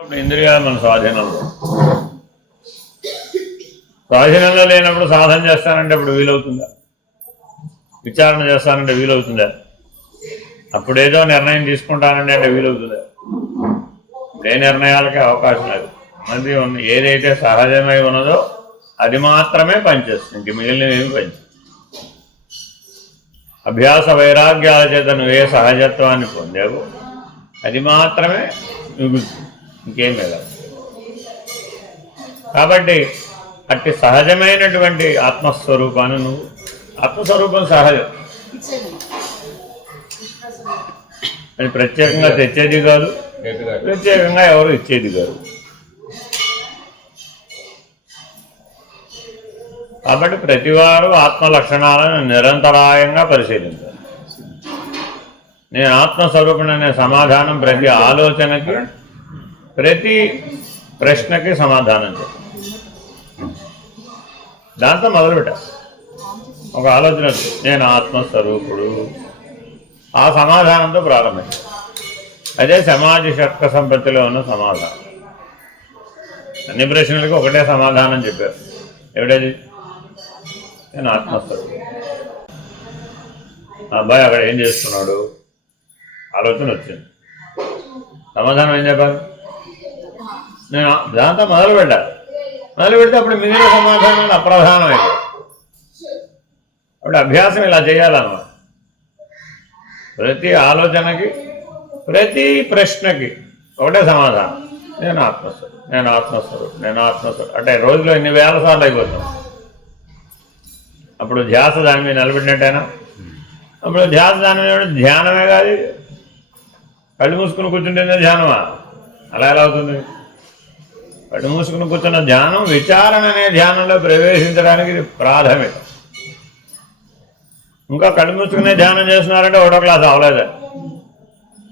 ఇంద్రియాలు మన స్వాధీనంలో లేనప్పుడు సాధన చేస్తానంటే అప్పుడు వీలవుతుందా? విచారణ చేస్తానంటే వీలవుతుందా? అప్పుడేదో నిర్ణయం తీసుకుంటానంటే అంటే వీలవుతుందా? ఏ నిర్ణయాలకే అవకాశం లేదు. అది ఏదైతే సహజమై ఉన్నదో అది మాత్రమే పనిచేస్తుంది, ఇంక మిగిలినవి పనిచేస్తుంది. అభ్యాస వైరాగ్యాల చేత నువ్వే సహజత్వాన్ని పొందావు, అది మాత్రమే మిగులుతుంది, ఇంకేం లేదు. కాబట్టి అట్టి సహజమైనటువంటి ఆత్మస్వరూపాన్ని నువ్వు, ఆత్మస్వరూపం సహజం, అది ప్రత్యేకంగా తెచ్చేది కాదు, ప్రత్యేకంగా ఎవరు ఇచ్చేది కాదు. కాబట్టి ప్రతివారు ఆత్మ లక్షణాలను నిరంతరాయంగా పరిశీలించాలి. నేను ఆత్మస్వరూపుడు అనే సమాధానం ప్రతి ఆలోచనకి, ప్రతి ప్రశ్నకి సమాధానం చెప్పాలి. దాంతో మొదలుపెట్టా. ఒక ఆలోచన నేను ఆత్మస్వరూపుడు, ఆ సమాధానంతో ప్రారంభించాలి. అదే సమాజ షట్క సంపత్తిలో ఉన్న సమాధానం. అన్ని ప్రశ్నలకు ఒకటే సమాధానం చెప్పారు. ఎవడది? నేను ఆత్మస్వరూపుడు. ఆ అబ్బాయి అక్కడ ఏం చేస్తున్నాడు? ఆలోచన వచ్చింది. సమాధానం ఏం చెప్పాలి? నేను దాంతో మొదలు పెడితే అప్పుడు మిగిలిన సమాధానాలు అప్రధానం అయిపోయి, అప్పుడు అభ్యాసం ఇలా చేయాలన్నమాట. ప్రతి ఆలోచనకి, ప్రతి ప్రశ్నకి ఒకటే సమాధానం, నేను ఆత్మస్వరూపుడు, నేను ఆత్మస్వరూపుడు, నేను ఆత్మస్వరూపుడు. అంటే రోజులో ఇన్ని వేల సార్లు అయిపోతాం. అప్పుడు ధ్యాస దాని మీద నిలబెట్టినట్టేనా? అప్పుడు ధ్యాస దాని మీద ధ్యానమే కాదు. కళ్ళు మూసుకుని కూర్చుంటేనే ధ్యానమా? అలా ఎలా అవుతుంది? కళ్ళు మూసుకుని కూర్చున్న ధ్యానం విచారణ అనే ధ్యానంలో ప్రవేశించడానికి ఇది ప్రాథమికం. ఇంకా కళ్ళు మూసుకునే ధ్యానం చేస్తున్నారంటే ఒకటో క్లాస్ అవ్వలేదు.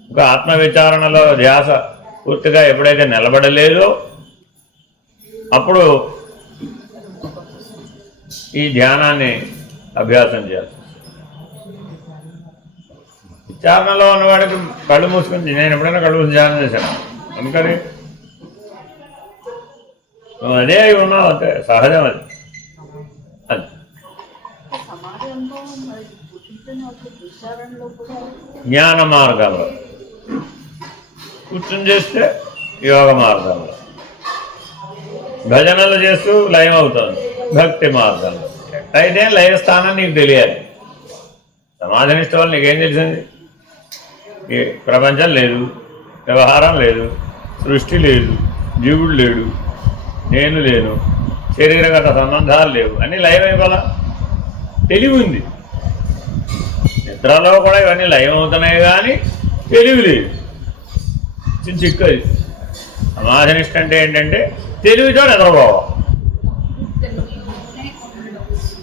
ఇంకా ఆత్మ విచారణలో ధ్యాస పూర్తిగా ఎప్పుడైతే నిలబడలేదో అప్పుడు ఈ ధ్యానాన్ని అభ్యాసం చేయాలి. విచారణలో ఉన్నవాడికి కళ్ళు మూసుకుని, నేను ఎప్పుడైనా కళ్ళు మూసుకుని ధ్యానం చేశాను అందుకని నువ్వు అదే అయి ఉన్నావు, అంతే సహజం. అది అది జ్ఞాన మార్గంలో కూర్చుని చేస్తే యోగ మార్గంలో, భజనలు చేస్తూ లయం అవుతుంది భక్తి మార్గంలో. అయితే లయస్థానం నీకు తెలియాలి. సమాధినిష్ట వల్ల నీకేం తెలిసింది? ఈ ప్రపంచం లేదు, వ్యవహారం లేదు, సృష్టి లేదు, జీవుడు లేడు, నేను లేను, శరీరగత సంబంధాలు లేవు, అన్నీ లయం అయిపోలా. తెలివి ఉంది. నిద్రలో కూడా ఇవన్నీ లయం అవుతున్నాయి కానీ తెలివి లేదు. చిన్న చిక్కది. సమాధినిష్ట అంటే ఏంటంటే తెలివితో నిద్రపోవడం,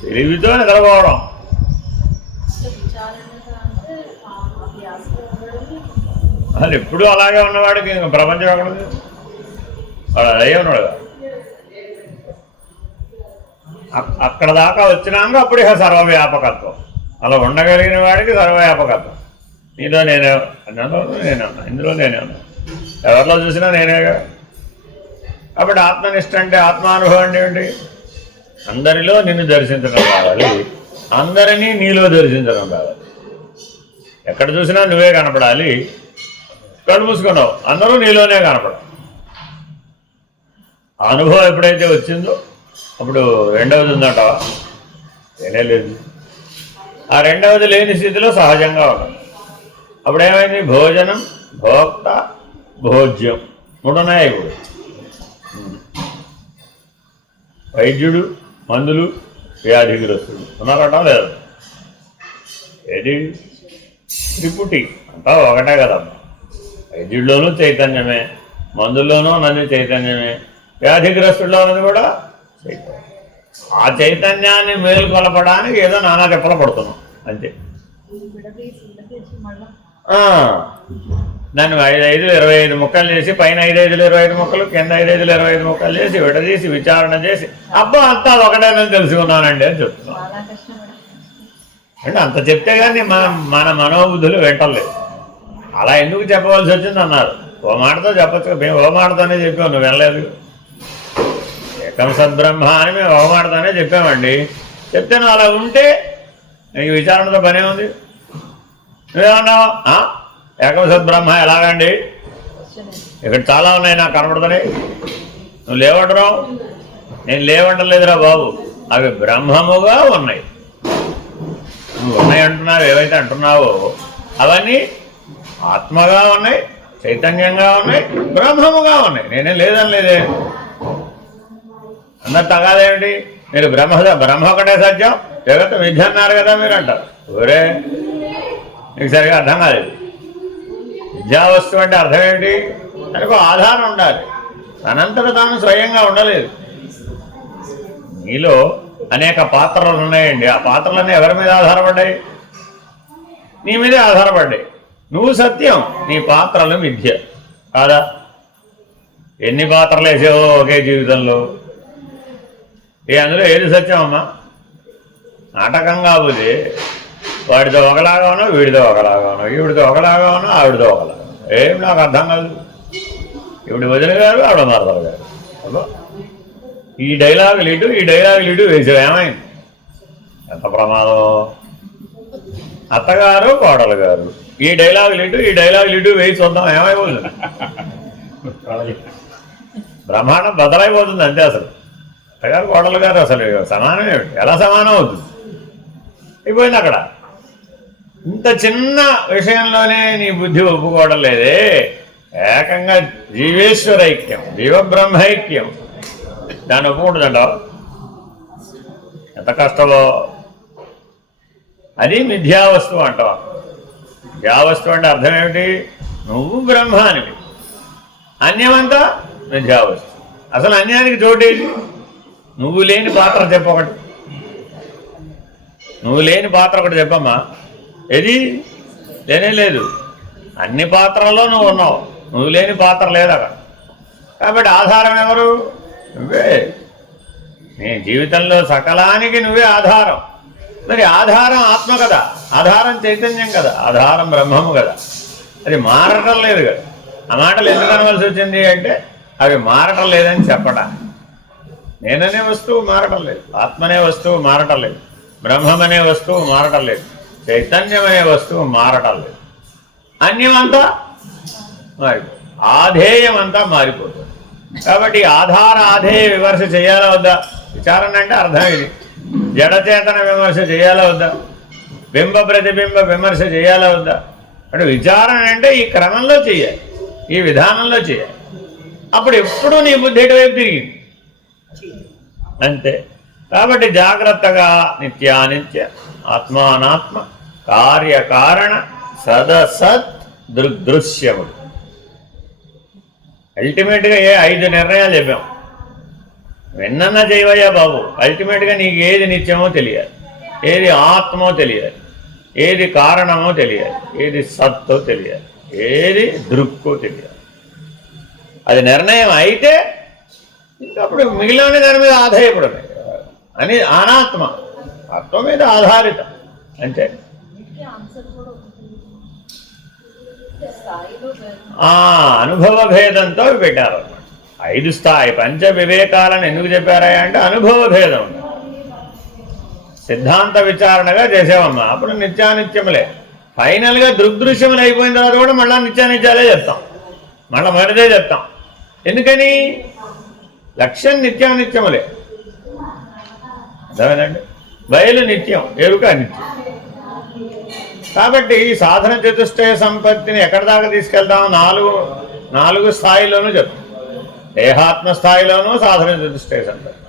తెలివితో నిద్రపోవడం. అసలు ఎప్పుడూ అలాగే ఉన్నవాడికి ఇంకా ప్రపంచం ఎక్కడ ఉంది? వాడు అదే ఉన్నాడు కదా. అక్కడ దాకా వచ్చినాక అప్పుడు ఇక సర్వవ్యాపకత్వం. అలా ఉండగలిగిన వాడికి సర్వవ్యాపకత్వం. నీలో నేనే, అన్నంలో నేనే ఉన్నా, ఇందులో నేనే ఉన్నా, ఎవరిలో చూసినా నేనేగా. కాబట్టి ఆత్మనిష్ట అంటే, ఆత్మానుభవం అంటే ఏంటి? అందరిలో నిన్ను దర్శించడం కావాలి, అందరినీ నీలో దర్శించడం కావాలి. ఎక్కడ చూసినా నువ్వే కనపడాలి. కళ్ళు మూసుకున్నావు, అందరూ నీలోనే కనపడాలి. ఆ అనుభవం ఎప్పుడైతే వచ్చిందో అప్పుడు రెండవది ఉందంటావా? నేనే లేదు. ఆ రెండవది లేని స్థితిలో సహజంగా ఉన్నాం. అప్పుడేమైంది? భోజనం, భోక్త, భోజ్యం మూడున్నాయి. ఇప్పుడు వైద్యుడు, మందులు, వ్యాధిగ్రస్తుడు ఉన్నారట లేదు? ఏది త్రిపుటి అంతా ఒకటే కదమ్మా. వైద్యుల్లోనూ చైతన్యమే, మందుల్లోనూ నన్ను చైతన్యమే, వ్యాధిగ్రస్తుల్లో ఉన్నది కూడా చైతన్యం. ఆ చైతన్యాన్ని మేలుకొలపడానికి ఏదో నానా తిప్పలు పడుతున్నాం అంతే. దాన్ని 5 25 ముక్కలు చేసి, పైన 5 25 ముక్కలు, కింద 5 25 ముక్కలు చేసి విడదీసి విచారణ చేసి అబ్బా అంతా ఒకటేనని తెలుసుకున్నానండి అని చెప్తున్నాను. అంటే అంత చెప్తే కానీ మన మనోబుద్ధులు వెంటలేదు. అలా ఎందుకు చెప్పవలసి వచ్చింది అన్నారు. ఓ మాటతో చెప్పచ్చు. మేము ఓ మాటతోనే చెప్పాము, నువ్వు వినలేదు. ఏకం సద్బ్రహ్మ అని మేము ఓ మాటతోనే చెప్పామండి. చెప్తే నువ్వు అలా ఉంటే నీకు విచారణతో పనే ఉంది. నువ్వేమన్నావు? ఏకం సద్బ్రహ్మ ఎలాగండి, ఇక్కడ చాలా ఉన్నాయి నాకు కనబడుతున్నాయి, నువ్వు లేవంటున్నావు. నేను లేవంటలేదురా బాబు, అవి బ్రహ్మముగా ఉన్నాయి. నువ్వు ఉన్నాయి అంటున్నావు, ఏవైతే అంటున్నావో అవన్నీ ఆత్మగా ఉన్నాయి, చైతన్యంగా ఉన్నాయి, బ్రహ్మముగా ఉన్నాయి. నేనేం లేదని లేదే. అందరు తగాదేమిటి? మీరు బ్రహ్మ ఒకటే సత్యం, జగత్తు మిథ్య అన్నారు కదా మీరు అంటారు. ఊరే మీకు సరిగా అర్థం కాలేదు. విద్యావస్తువు అంటే అర్థం ఏమిటి? దానికి ఆధారం ఉండాలి. తనంతట తాను స్వయంగా ఉండలేదు. నీలో అనేక పాత్రలు ఉన్నాయండి. ఆ పాత్రలన్నీ ఎవరి మీద ఆధారపడ్డాయి? నీ మీదే ఆధారపడ్డాయి. నువ్వు సత్యం, నీ పాత్రలు మిథ్య కాదా? ఎన్ని పాత్రలు వేసావో ఒకే జీవితంలో. అందులో ఏది సత్యం అమ్మా? నాటకం కాకపోతే వాడితో ఒకలాగా ఉన్నావు, వీడితో ఒకలాగా ఉన్నావు, ఈవిడితో ఒకలాగా ఉన్నావు, ఆవిడితో ఒకలాగా. ఏం నాకు అర్థం కాదు. ఈవిడ వదిన గారు, ఆవిడ మరదలు గారు. అబ్బా, ఈ డైలాగులు ఇటు ఈ డైలాగులు ఇటు వేసావు, ఏమైంది? ఎంత ప్రమాదం. అత్తగారు కోడలు గారు, ఈ డైలాగులు ఇటు ఈ డైలాగులు ఇటు వేసి చూద్దాం, ఏమైపోతుంది? బ్రహ్మాండం బదలైపోతుంది అంతే. అసలు అత్తగారు కోడలు గారు అసలు సమానం ఏమిటి? ఎలా సమానం అవుతుంది? అయిపోయింది అక్కడ. ఇంత చిన్న విషయంలోనే నీ బుద్ధి ఒప్పుకోవడం లేదే. ఏకంగా జీవేశ్వర ఐక్యం, జీవబ్రహ్మైక్యం, దాన్ని ఒప్పుకుంటుందంటావు? ఎంత కష్టమో. అది మిథ్యావస్తువు అంటావా? మిథ్యావస్తువు అంటే అర్థం ఏమిటి? నువ్వు బ్రహ్మానివి, అన్యమంతా మిథ్యావస్తువు. అసలు అన్యానికి చోటేది? నువ్వు లేని పాత్ర చెప్పొకటి. నువ్వు లేని పాత్ర ఒకటి చెప్పమ్మా. ఏది? లేనే లేదు. అన్ని పాత్రల్లో నువ్వు ఉన్నావు, నువ్వు లేని పాత్ర లేదు అక్కడ. కాబట్టి ఆధారం ఎవరు? నువ్వే. నీ జీవితంలో సకలానికి నువ్వే ఆధారం. మరి ఆధారం ఆత్మ కదా, ఆధారం చైతన్యం కదా, ఆధారం బ్రహ్మము కదా. అది మారటం లేదు కదా. ఆ మాటలు ఎందుకు అనవలసి వచ్చింది అంటే అవి మారటం లేదని చెప్పడానికి. నేననే వస్తువు మారటం లేదు, ఆత్మనే వస్తువు మారటం లేదు, బ్రహ్మమనే వస్తువు మారటం లేదు, చైతన్యం అనే వస్తువు మారటం లేదు. అన్యమంతా మారిపోతుంది, ఆధేయమంతా మారిపోతుంది. కాబట్టి ఆధార ఆధేయ విమర్శ చేయాలా వద్దా? విచారణ అంటే అర్థం ఇది. జడచేతన విమర్శ చేయాలా వద్దా? బింబ ప్రతిబింబ విమర్శ చేయాలా వద్దా? అంటే విచారణ అంటే ఈ క్రమంలో చేయాలి, ఈ విధానంలో చేయాలి. అప్పుడు ఎప్పుడూ నీ బుద్ధి ఎటువైపు తిరిగింది అంతే. కాబట్టి జాగ్రత్తగా నిత్యానిత్య ఆత్మానాత్మ కార్యకారణ సదసత్ దృగ్దృశ్యముడు. అల్టిమేట్గా 5 నిర్ణయాలు చెప్పాం. విన్నన్నా చేయవయ్యా బాబు. అల్టిమేట్గా నీకు ఏది నిత్యమో తెలియాలి, ఏది ఆత్మో తెలియాలి, ఏది కారణమో తెలియాలి, ఏది సత్తో తెలియాలి, ఏది దృక్కో తెలియాలి. అది నిర్ణయం అయితే ఇంకప్పుడు మిగిలిన దాని మీద ఆధారపడమే అని అనాత్మ, ఆత్మ మీద ఆధారితం అంతే. అనుభవ భేదంతో పెట్టారు. 5 స్థాయి పంచ వివేకాలను ఎందుకు చెప్పారా అంటే అనుభవ భేదం. సిద్ధాంత విచారణగా చేసామమ్మా, అప్పుడు నిత్యానిత్యములే. ఫైనల్గా దృగ్దృశ్యములు అయిపోయిన తర్వాత కూడా మళ్ళీ నిత్యానిత్యాలే చెప్తాం, మళ్ళీ మరిదే చెప్తాం. ఎందుకని? లక్ష్యం నిత్యానిత్యములే. అర్థమేనండి? బయలు నిత్యం, ఎరుక నిత్యం. కాబట్టి ఈ సాధన చతుష్టయ సంపత్తిని ఎక్కడి దాకా తీసుకెళ్తాం? 4 స్థాయిలోనూ చెప్తాం. దేహాత్మ స్థాయిలోనూ సాధన చతుష్టయ సంపత్తి,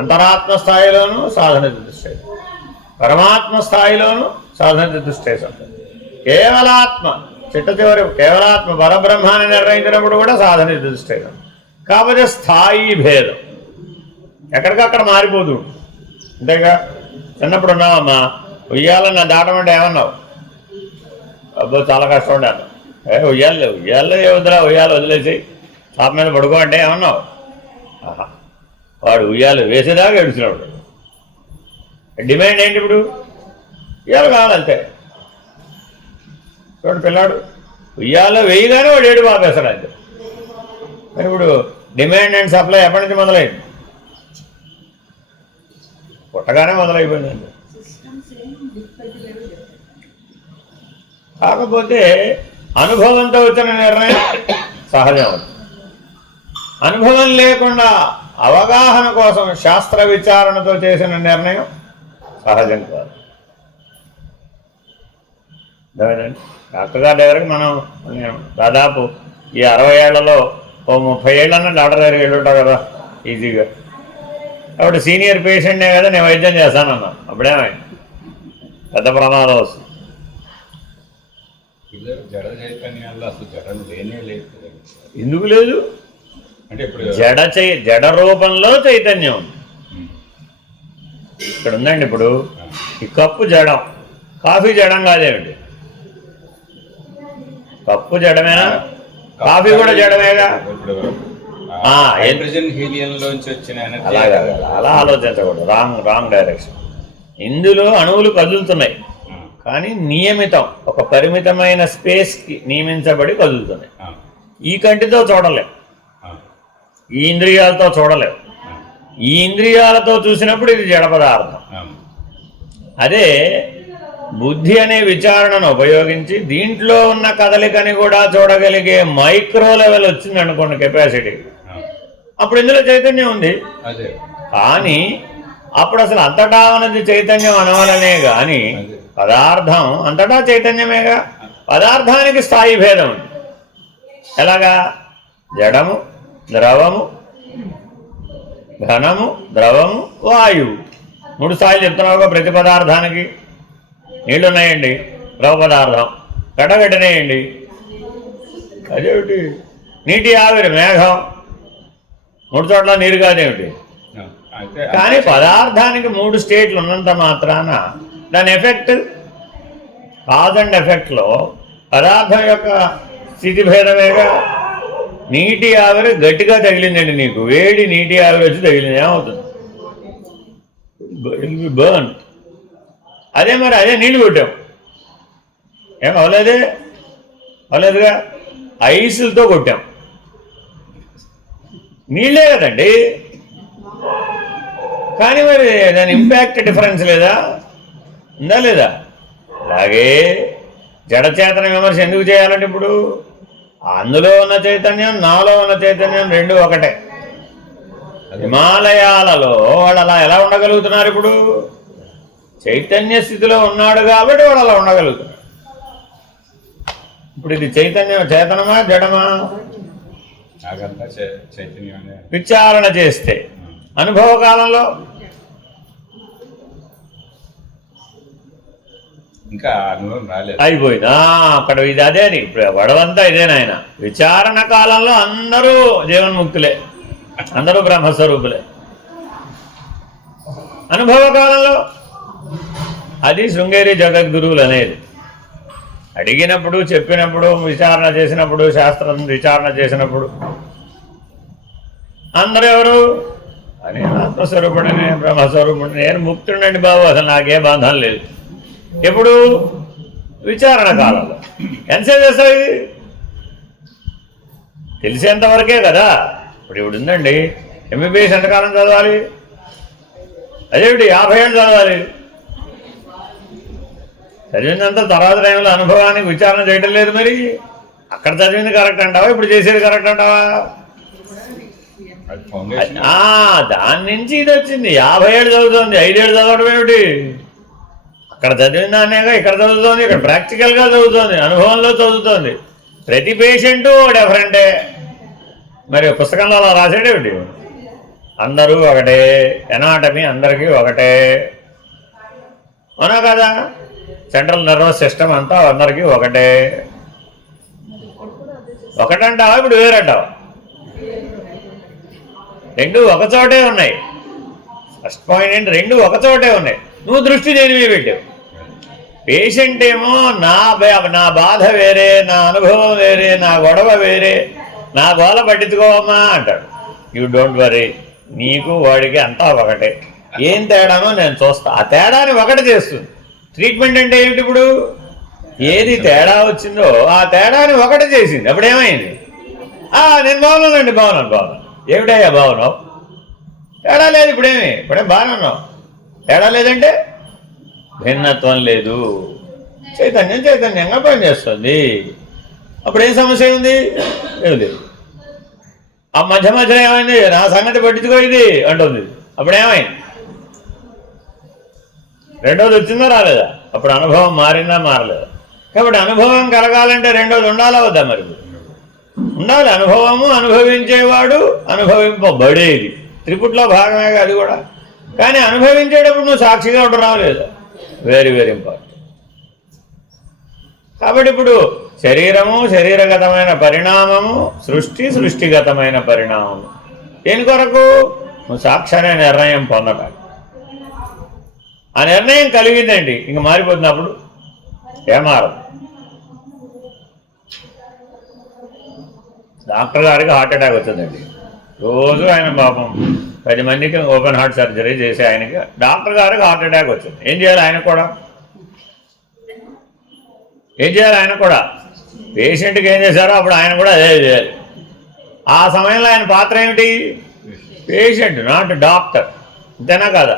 అంతరాత్మ స్థాయిలోనూ సాధన చతుష్టయ, పరమాత్మ స్థాయిలోనూ సాధన చతుష్టయ సంపత్తి, కేవలాత్మ చిట్ట చివరి కేవలాత్మ పరబ్రహ్మాన్ని నిర్ణయించినప్పుడు కూడా సాధన చతుష్టయ సంపత్తి. కాకపోతే స్థాయి భేదం ఎక్కడికక్కడ మారిపోతూ అంతేగా. చిన్నప్పుడు ఉన్నావమ్మా, ఉయ్యాలని దాటమంటే ఏమన్నావు? అబ్బో చాలా కష్టం ఉండే అన్నావు. ఉయ్యాల్లో వద్దురా, ఉయ్యాలు వదిలేసి పాప మీద పడుకో అంటే ఏమన్నావు? ఆహా, వాడు ఉయ్యాలు వేసేదాకా ఏడుస్తున్నాడు. డిమాండ్ ఏంటి ఇప్పుడు? ఉయ్యాలు కావాలంతే. చూడండి, పిల్లాడు ఉయ్యాల్లో వేయగానే వాడు ఏడు ఆపేస్తాడు అంతే. మరి ఇప్పుడు డిమాండ్ అండ్ సప్లై ఎప్పటి నుంచి మొదలైంది? పుట్టగానే మొదలైపోయిందండి. కాకపోతే అనుభవంతో వచ్చిన నిర్ణయం సహజం అవుతుంది. అనుభవం లేకుండా అవగాహన కోసం శాస్త్ర విచారణతో చేసిన నిర్ణయం సహజం కాదు. డాక్టర్ గారి దగ్గరికి మనం దాదాపు ఈ 60 ఏళ్లలో ఓ 30 ఏళ్ళన్నా డాక్టర్ దగ్గరికి వెళ్ళుంటావు కదా ఈజీగా. కాబట్టి సీనియర్ పేషెంట్నే కదా నేను వైద్యం చేస్తానన్నా. అప్పుడేమైంది? పెద్ద ప్రమాదం వస్తుంది. ఎందుకు లేదు? అంటే ఇప్పుడు జడ రూపంలో చైతన్యం ఉంది. ఇక్కడ ఉందండి. ఇప్పుడు ఈ కప్పు జడం, కాఫీ జడం కాదేమిటి? కప్పు జడమేనా? కాఫీ కూడా జడమేగా. అలా ఆలోచించకూడదు. Wrong direction. ఇందులో అణువులు కదులుతున్నాయి, కానీ నియమితం, ఒక పరిమితమైన స్పేస్కి నియమించబడి కదులుతున్నాయి. ఈ కంటితో చూడలేం, ఈ ఇంద్రియాలతో చూడలేం. ఈ ఇంద్రియాలతో చూసినప్పుడు ఇది జడ పదార్థం. అదే బుద్ధి అనే విచారణను ఉపయోగించి దీంట్లో ఉన్న కదలికని కూడా చూడగలిగే మైక్రో లెవెల్ వచ్చింది అనుకోండి కెపాసిటీ, అప్పుడు ఇందులో చైతన్యం ఉంది. కానీ అప్పుడు అసలు అంతటా ఉన్నది చైతన్యం అనవలనే గాని పదార్థం అంతటా చైతన్యమేగా. పదార్థానికి స్థాయి భేదం ఉంది. ఎలాగా? జడము, ద్రవము, ఘనము, ద్రవము, వాయువు, 3 స్థాయిలు చెప్తున్నావుగా ప్రతి పదార్థానికి. నీళ్లున్నాయండి, ద్రవ పదార్థం. గడ్డగడ్డనేయండి, అదేమిటి? నీటి ఆవిరి, మేఘం, 3 చోట్ల నీరు కాదేమిటి? కానీ పదార్థానికి 3 స్టేట్లు ఉన్నంత మాత్రాన దాని ఎఫెక్ట్, కాజ్ అండ్ ఎఫెక్ట్లో పదార్థం యొక్క స్థితి భేదమేగా. నీటి ఆవిరి గట్టిగా తగిలిందండి నీకు, వేడి నీటి ఆవిరి వచ్చి తగిలింది, ఏమవుతుంది? బర్న్. అదే మరి అదే నీళ్ళు కొట్టాం, ఏం అవలేదుగా. ఐసులతో కొట్టాం, నీళ్ళే కదండి. కానీ మరి దాని ఇంపాక్ట్ డిఫరెన్స్ లేదా? ఉందా లేదా? అలాగే జడచేతన విమర్శ ఎందుకు చేయాలంటే ఇప్పుడు అందులో ఉన్న చైతన్యం, నాలో ఉన్న చైతన్యం రెండు ఒకటే. హిమాలయాలలో వాళ్ళు అలా ఎలా ఉండగలుగుతున్నారు? ఇప్పుడు చైతన్య స్థితిలో ఉన్నాడు కాబట్టి వాడు అలా ఉండగలుగుతున్నాడు. ఇప్పుడు ఇది చేతనమా జడమా? విచారణ చేస్తే అనుభవ కాలంలో ఇంకా అనుభవం రాలేదు, అయిపోయింది. అక్కడ ఇది అదే. ఇప్పుడు వడవంతా ఇదేనాయన. విచారణ కాలంలో అందరూ జీవన్ముక్తులే, అందరూ బ్రహ్మస్వరూపులే. అనుభవ కాలంలో అది శృంగేరి జగద్గురువులు అనేది. అడిగినప్పుడు, చెప్పినప్పుడు, విచారణ చేసినప్పుడు, శాస్త్రం విచారణ చేసినప్పుడు అందరూ ఎవరు అని ఆత్మస్వరూపుడిని, బ్రహ్మస్వరూపుడిని, నేను ముక్తుడండి బాబు, అసలు నాకే బంధం లేదు. ఎప్పుడు? విచారణ కాలంలో. ఎంతసేపు చేస్తావు ఇది? తెలిసేంతవరకే కదా. ఇప్పుడు ఉందండి, ఎంబీబీఎస్ ఎంతకాలం చదవాలి? అదేమిటి 50 ఏళ్ళు చదవాలి. చదివినంత తర్వాత టైంలో అనుభవానికి విచారణ చేయటం లేదు. మరి అక్కడ చదివింది కరెక్ట్ అంటావా, ఇప్పుడు చేసేది కరెక్ట్ అంటావా? దాని నుంచి ఇది వచ్చింది. 50 ఏళ్ళు చదువుతోంది, 5 ఏళ్ళు చదవడం ఏమిటి? అక్కడ చదివిన దాన్నేగా ఇక్కడ చదువుతోంది, ఇక్కడ ప్రాక్టికల్గా చదువుతోంది, అనుభవంలో చదువుతోంది. ప్రతి పేషెంటు డిఫరెంటే. మరి పుస్తకంలో అలా రాసేటేమిటి? అందరూ ఒకటే, ఎనాటమీ అందరికీ ఒకటే, అవునా కదా? సెంట్రల్ నర్వస్ సిస్టమ్ అంతా అందరికీ ఒకటే. ఒకటంటావా ఇప్పుడు వేరంటావా? రెండు ఒకచోటే ఉన్నాయి. ఫస్ట్ పాయింట్ ఏంటి? రెండు ఒకచోటే ఉన్నాయి. నువ్వు దృష్టి దేని మీద పెట్టావు? పేషెంట్ ఏమో నా బాధ వేరే, నా అనుభవం వేరే, నా గొడవ వేరే, నా గోల పట్టించుకోవమ్మా అంటాడు. యూ డోంట్ వరీ, నీకు వాడికి అంతా ఒకటే. ఏం తేడానో నేను చూస్తా. ఆ తేడాని ఒకటి చేస్తుంది. ట్రీట్మెంట్ అంటే ఏమిటి? ఇప్పుడు ఏది తేడా వచ్చిందో ఆ తేడాని ఒకటి చేసింది. అప్పుడేమైంది? నేను బాగున్నాను. ఏమిటయ్యా బాగున్నావు? తేడా లేదు. ఇప్పుడేం బాగున్నావు. తేడా లేదంటే భిన్నత్వం లేదు. చైతన్యంగా పనిచేస్తుంది. అప్పుడేం సమస్య ఉంది? లేదు. ఆ మధ్య ఏమైంది? నా సంగతి పట్టించుకోయింది అంటుంది. అప్పుడేమైంది? రెండోది వచ్చిందా రాలేదా? అప్పుడు అనుభవం మారిందా మారలేదా? కాబట్టి అనుభవం కలగాలంటే రెండోది ఉండాలా వద్దా? మరి ఉండాలి. అనుభవము, అనుభవించేవాడు, అనుభవింపబడేది త్రిపుట్లో భాగమే అది కూడా. కానీ అనుభవించేటప్పుడు నువ్వు సాక్షిగా ఉంటున్నావు లేదా? Very very important. కాబట్టి ఇప్పుడు శరీరము, శరీరగతమైన పరిణామము, సృష్టిగతమైన పరిణామము. దేని కొరకు? నువ్వు సాక్షి నిర్ణయం పొందటాలి. ఆ నిర్ణయం కలిగిందండి, ఇంక మారిపోతున్నప్పుడు ఏమారదు. డాక్టర్ గారికి హార్ట్ అటాక్ వచ్చిందండి. రోజు ఆయన పాపం 10 మందికి ఓపెన్ హార్ట్ సర్జరీ చేసి ఆయనకి డాక్టర్ గారికి హార్ట్ అటాక్ వచ్చింది. ఏం చేయాలి ఆయన కూడా? పేషెంట్కి ఏం చేశారో అప్పుడు ఆయన కూడా అదే చేయాలి. ఆ సమయంలో ఆయన పాత్ర ఏమిటి? Patient, not doctor. అంతేనా కదా?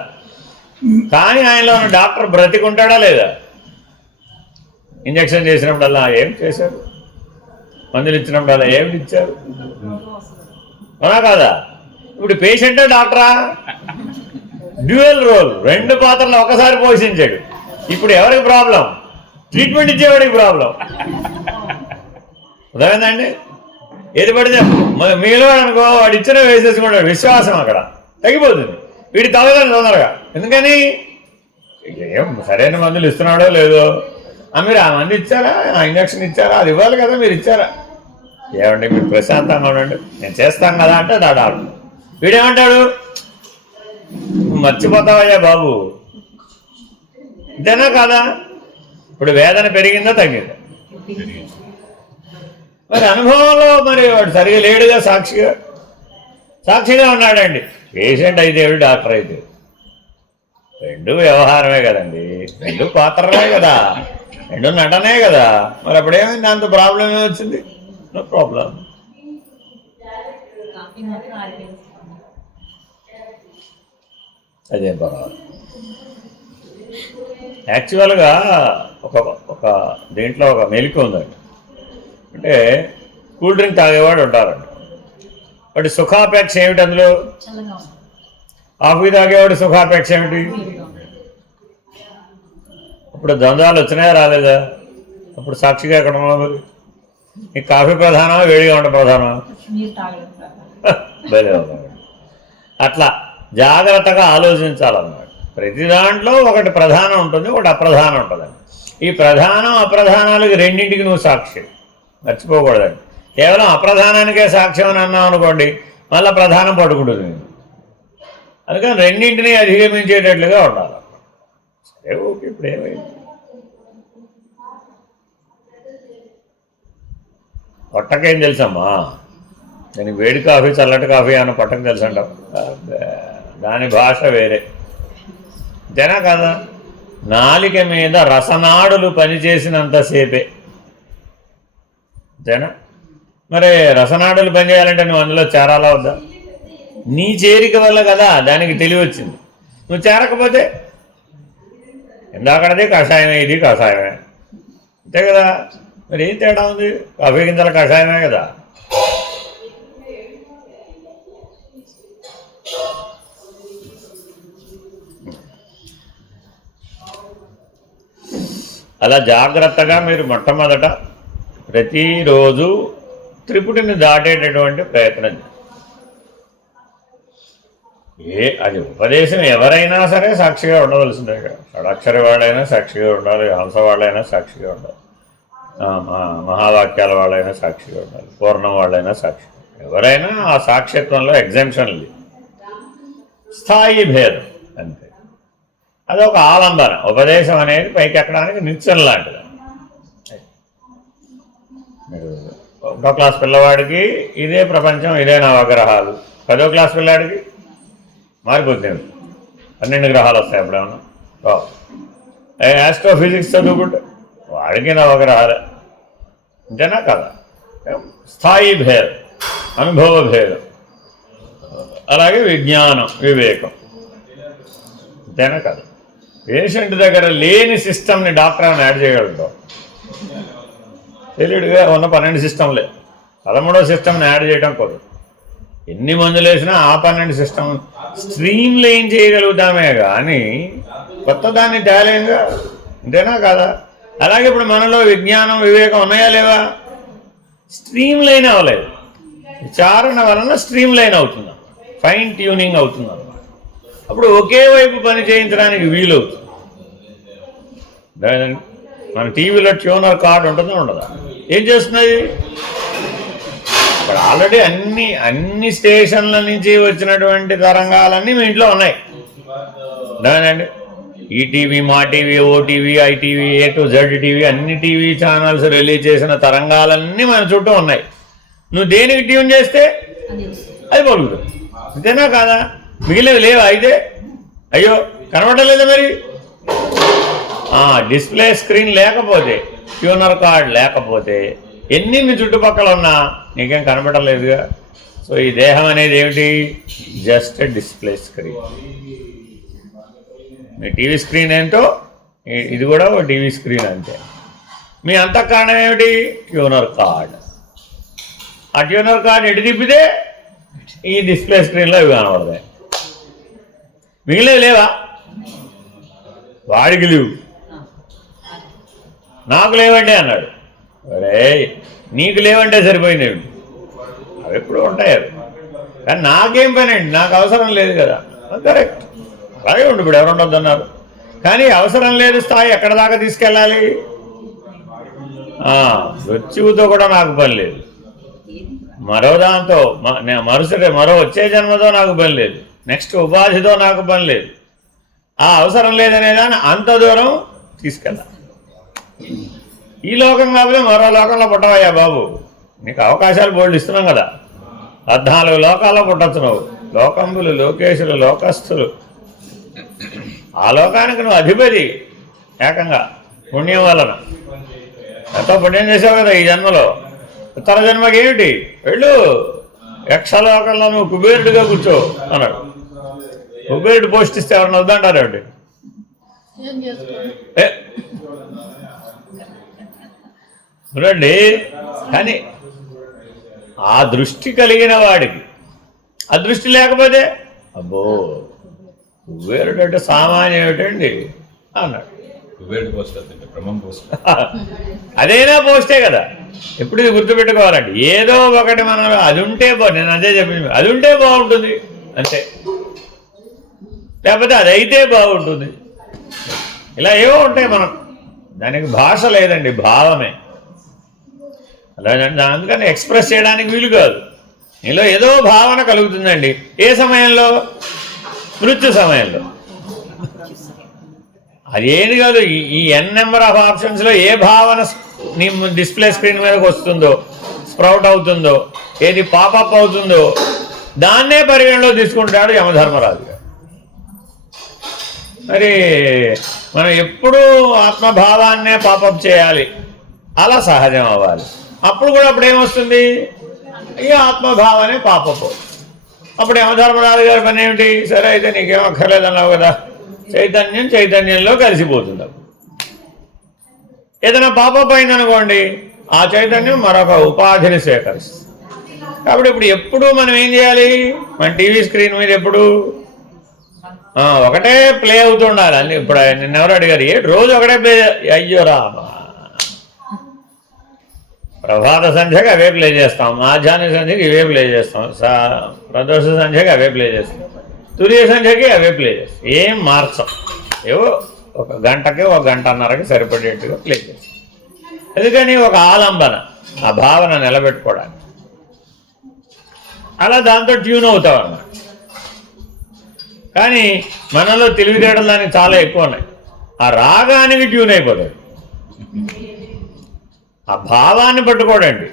కానీ ఆయనలో ఉన్న డాక్టర్ బ్రతికుంటాడా లేదా? ఇంజక్షన్ చేసినప్పుడల్లా ఏం చేశారు? మందులు ఇచ్చినప్పుడల్లా ఏమిటి ఇచ్చారు? అవునా కాదా? ఇప్పుడు పేషెంటే డాక్టరా? డ్యూయల్ రోల్, 2 పాత్రలు ఒకసారి పోషించాడు. ఇప్పుడు ఎవరికి ప్రాబ్లం? Treatment ఇచ్చేవాడికి problem. అర్థమైందండి? ఏది పడితే మీలో అనుకో వాడు ఇచ్చిన వేసేసుకుంటాడు. విశ్వాసం అక్కడ తగ్గిపోతుంది. వీడి తగ్గదని తొందరగా. ఎందుకని? ఏం సరైన మందులు ఇస్తున్నాడో లేదో. మీరు ఆ మందు ఇచ్చారా? ఆ ఇంజక్షన్ ఇచ్చారా? అది ఇవ్వాలి కదా, మీరు ఇచ్చారా? ఏమండి మీరు ప్రశాంతంగా ఉండండి, నేను చేస్తాను కదా అంటే డాక్టర్. వీడేమంటాడు? మర్చిపోతావయ్యా బాబు. ఇంతేనా కాదా? ఇప్పుడు వేదన పెరిగిందా తగ్గిందా? మరి అనుభవంలో మరి వాడు సరిగా లేడుగా, సాక్షిగా ఉన్నాడండి. పేషెంట్ అయితే ఏడు, డాక్టర్ అయితే 2 వ్యవహారమే కదండి, 2 పాత్రలే కదా, 2 నటనే కదా. మరి అప్పుడేమైంది? అంత ప్రాబ్లం ఏమొచ్చింది? No problem. అదే పర్వాలేదు. యాక్చువల్గా ఒక దీంట్లో ఒక మెలిక ఉందండి. అంటే కూల్ డ్రింక్ తాగేవాడు ఉంటారండి. వాటి సుఖాపేక్ష ఏమిటి? అందులో కాఫీ తాగేవాడు సుఖాపేక్ష ఏమిటి? అప్పుడు ద్వంద్వాలు వచ్చినాయా రాలేదా? అప్పుడు సాక్షిగా ఎక్కడ ఉన్నావు? మరి నీకు కాఫీ ప్రధానమా, వేడిగా ఉండ ప్రధానమా? బలే ఉన్నాడు. అట్లా జాగ్రత్తగా ఆలోచించాలన్నమాట. ప్రతి దాంట్లో ఒకటి ప్రధానం ఉంటుంది, ఒకటి అప్రధానం ఉంటుందండి. ఈ ప్రధానం అప్రధానాలకి రెండింటికి నువ్వు సాక్షి, మర్చిపోకూడదండి. కేవలం అప్రధానానికే సాక్ష్యం అని అన్నావు అనుకోండి, మళ్ళీ ప్రధానం పట్టుకుంటుంది. అందుకని రెండింటినీ అధిగమించేటట్లుగా ఉండాలి. సరే ఓకే, ఇప్పుడు ఏమైంది? పొట్టకేం తెలుసమ్మా? దానికి వేడి కాఫీ, చల్లటి కాఫీ అన్న పొట్టకు తెలుసు అంటాం. దాని భాష వేరే. అంతేనా కదా? నాలిక మీద రసనాడులు పనిచేసినంతసేపే. అంతేనా? మరి రసనాడులు పనిచేయాలంటే నువ్వు అందులో చేరాలా వద్దా? నీ చేరిక వల్ల కదా దానికి తెలివి వచ్చింది. నువ్వు చేరకపోతే ఇందాకడది కషాయమే, ఇది కషాయమే, అంతే కదా. మరి ఏం తేడా ఉంది? కాఫీ గింజల కషాయమే కదా. అలా జాగ్రత్తగా మీరు మొట్టమొదట ప్రతిరోజు త్రిపుటిని దాటేటటువంటి ప్రయత్నం. అది ఉపదేశం ఎవరైనా సరే సాక్షిగా ఉండవలసిందే కదా. షడాక్షరి వాళ్ళైనా సాక్షిగా ఉండాలి, హంస వాళ్ళైనా సాక్షిగా ఉండాలి, మహావాక్యాల వాళ్ళైనా సాక్షిగా ఉండాలి, పూర్ణం వాళ్ళైనా సాక్షి. ఎవరైనా ఆ సాక్ష్యత్వంలో ఎగ్జామ్షన్లు, స్థాయి భేదం అంతే. అదొక ఆలంబన. ఉపదేశం అనేది పైకి ఎక్కడానికి నిత్యం లాంటిది. మీరు 1వ క్లాస్ పిల్లవాడికి ఇదే ప్రపంచం, ఇదే నవగ్రహాలు. 10వ క్లాస్ పిల్లాడికి మారిపోతుంది. 12 గ్రహాలు వస్తాయి ఎప్పుడేమన్నా. ఆస్ట్రోఫిజిక్స్ చదువుకుంటే వాడికి నవగ్రహాలు అంతేనా కదా. స్థాయి భేదం, అనుభవ భేదం, అలాగే విజ్ఞానం, వివేకం, అంతేనా కదా. పేషెంట్ దగ్గర లేని సిస్టమ్ని డాక్టర్ అని యాడ్ చేయగలుగుతాం. తెలియడుగా ఉన్న 12 సిస్టంలే 13వ సిస్టమ్ని యాడ్ చేయడం కుదరదు. ఎన్ని మందులు వేసినా ఆ 12 సిస్టమ్ స్ట్రీమ్ లైన్ చేయగలుగుతామే కానీ కొత్త దాన్ని తేలేంగా, అంతేనా కదా. అలాగే ఇప్పుడు మనలో విజ్ఞానం, వివేకం ఉన్నాయా లేవా? స్ట్రీమ్ లైన్ అవ్వలేదు. విచారణ వలన స్ట్రీమ్ లైన్ అవుతున్నాం, ఫైన్ ట్యూనింగ్ అవుతున్నాం. అప్పుడు ఒకే వైపు పని చేయించడానికి వీలవుతుంది. మన టీవీలో ట్యూనర్ కార్డు ఉంటుందో ఉండదా? ఏం చేస్తున్నది? ఇప్పుడు ఆల్రెడీ అన్ని స్టేషన్ల నుంచి వచ్చినటువంటి తరంగాలన్నీ మీ ఇంట్లో ఉన్నాయి. అదేనండి, ఈటీవీ, మా TV, OTV, ITV, A to Z TV, అన్ని టీవీ ఛానల్స్ రిలీజ్ చేసిన తరంగాలన్నీ మన చుట్టూ ఉన్నాయి. నువ్వు దేనికి ట్యూన్ చేస్తే అది పలుకుతుంది, అంతేనా కాదా. మిగిలినవి లేవా అయితే? అయ్యో కనబడలేదు మరి. డిస్ప్లే స్క్రీన్ లేకపోతే, ట్యూనర్ కార్డ్ లేకపోతే ఎన్ని మీ చుట్టుపక్కల ఉన్నా నీకేం కనబడలేదుగా. సో ఈ దేహం అనేది ఏమిటి? Just display screen. మీ టీవీ స్క్రీన్ ఏంటో ఇది కూడా ఒక టీవీ స్క్రీన్ అంతే. మీ అంతఃకరణం ఏమిటి? Tuner card. ఆ ట్యూనర్ కార్డ్ ఎటు తిప్పితే ఈ డిస్ప్లే స్క్రీన్లో ఇవి కనబడతాయి. మిగిలినవి లేవా? వాడికి లేవు, నాకు లేవండి అన్నాడు. అరే నీకు లేవంటే సరిపోయింది, అవి ఎప్పుడు ఉంటాయి అవి. కానీ నాకేం పని అండి, నాకు అవసరం లేదు కదా. కరెక్ట్, అలాగే ఉండు. ఇప్పుడు ఎవరు ఉండొద్దన్నారు. కానీ అవసరం లేదు స్థాయి ఎక్కడ దాకా తీసుకెళ్ళాలి? మృత్యువుతో కూడా నాకు పని లేదు, మరో దాంతో మరో వచ్చే జన్మతో నాకు పని లేదు, నెక్స్ట్ ఉపాధితో నాకు పని లేదు. ఆ అవసరం లేదనే దాన్ని అంత దూరం తీసుకెళ్ళాలి. ఈ లోకం కాకపోతే మరో లోకంలో పుట్టవయ్యా బాబు, నీకు అవకాశాలు బోల్డ్ ఇస్తున్నాం కదా. 14 లోకాల్లో పుట్టచ్చు నువ్వు. లోకంబులు, లోకేశులు, లోకస్తులు. ఆ లోకానికి నువ్వు అధిపతి ఏకంగా పుణ్యం వలన. ఎంతో పుణ్యం చేసావు కదా ఈ జన్మలో. ఉత్తర జన్మకి ఏమిటి? వెళ్ళు యక్షలోకంలో నువ్వు కుబేరుడిగా కూర్చో అన్నాడు. కుబేరుడు పోస్ట్ ఇస్తే ఎవరన్నా వద్దంటారు ఏమిటి? చూడండి, కానీ ఆ దృష్టి కలిగిన వాడికి, ఆ దృష్టి లేకపోతే అబ్బో కుబేరుడు అంటే సామాన్యం ఏమిటండి అన్నాడు. కుబేరుడు పోస్ట్ బ్రహ్మం పోస్ట్ అదైనా పోస్టే కదా. ఎప్పుడు ఇది గుర్తుపెట్టుకోవాలండి. ఏదో ఒకటి మనం అది ఉంటే నేను అదే చెప్పింది, అది ఉంటే బాగుంటుంది అంతే, లేకపోతే అది అయితే బాగుంటుంది. ఇలా ఏవో ఉంటాయి. మనం దానికి భాష లేదండి, భావమే. అలాగే అందుకని ఎక్స్ప్రెస్ చేయడానికి వీలు కాదు. నీలో ఏదో భావన కలుగుతుందండి. ఏ సమయంలో? మృత్యు సమయంలో. అదేది కాదు, ఈ ఎన్ నెంబర్ ఆఫ్ ఆప్షన్స్లో ఏ భావన నీ డిస్ప్లే స్క్రీన్ మీదకి వస్తుందో, స్ప్రౌట్ అవుతుందో, ఏది పాపప్ అవుతుందో దాన్నే పరిగణలో తీసుకుంటాడు యమధర్మరాజు గారు. మరి మనం ఎప్పుడూ ఆత్మభావాన్నే పాపప్ చేయాలి, అలా సహజం అవ్వాలి. అప్పుడు కూడా అప్పుడు ఏమొస్తుంది? ఈ ఆత్మభావనే పాపపు. అప్పుడు యమధర్మరాజు గారి పని ఏమిటి? సరే అయితే నీకేం అక్కర్లేదన్నావు కదా, చైతన్యంలో కలిసిపోతుంది. ఏదైనా పాపపు అయిందనుకోండి, ఆ చైతన్యం మరొక ఉపాధిని స్వీకరిస్తుంది. కాబట్టి ఇప్పుడు ఎప్పుడు మనం ఏం చేయాలి? మన టీవీ స్క్రీన్ మీద ఎప్పుడు ఒకటే ప్లే అవుతుండాలి అన్ని. ఇప్పుడు నిన్నెవరు అడిగారు, రోజు ఒకటే ప్లే? అయ్యో రామ, ప్రభాత సంధ్యకి అవే ప్లే చేస్తాం, మాధ్యాహ్న సంధ్యకి ఇవే ప్లే చేస్తాం, ప్రదోష సంధ్యకి అవే ప్లే చేస్తాం, తురియ సంధ్యకి అవే ప్లే చేస్తాం. ఏం మార్చం, ఏవో ఒక గంటకి ఒక గంటన్నరకి సరిపడేట్టుగా ప్లే చేస్తాం. ఎందుకని? ఒక ఆలంబన, ఆ భావన నిలబెట్టుకోవడానికి. అలా దాంతో ట్యూన్ అవుతాం అన్నమాట. కానీ మనలో తెలివితేటలు దానికి చాలా ఎక్కువ ఉన్నాయి. ఆ రాగానికి ట్యూన్ అయిపోతాడు, ఆ భావాన్ని పట్టుకోడండి.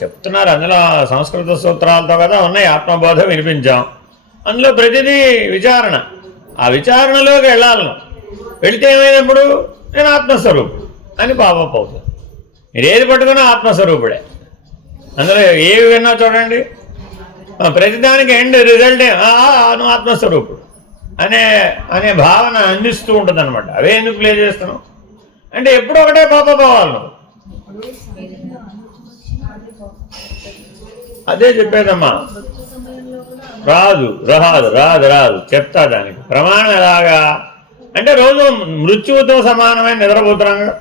చెప్తున్నారు అందులో సంస్కృత సూత్రాలతో కదా ఉన్నాయి. ఆత్మబోధ వినిపించాం, అందులో ప్రతిదీ విచారణ. ఆ విచారణలోకి వెళ్ళాలను. వెళితే ఏమైనప్పుడు నేను ఆత్మస్వరూపుడు, అని పాపప్ అవుతుంది. మీరు ఏది పట్టుకున్నా ఆత్మస్వరూపుడే. అందులో ఏవి విన్నా చూడండి, ప్రతిదానికి ఎండ్ రిజల్ట్ నువ్వు ఆత్మస్వరూపుడు అనే భావన అందిస్తూ ఉంటుంది అనమాట. అవే ఎందుకు ప్లే చేస్తున్నావు అంటే ఎప్పుడు ఒకటే పాపప్ అవ్వాలి నువ్వు. అదే చెప్పేదమ్మా. రాదు రాదు రాదు రాదు చెప్తా. దానికి ప్రమాణం ఎలాగా అంటే రోజు మృత్యువుతో సమానమైన నిద్రపోతున్నాం కదా.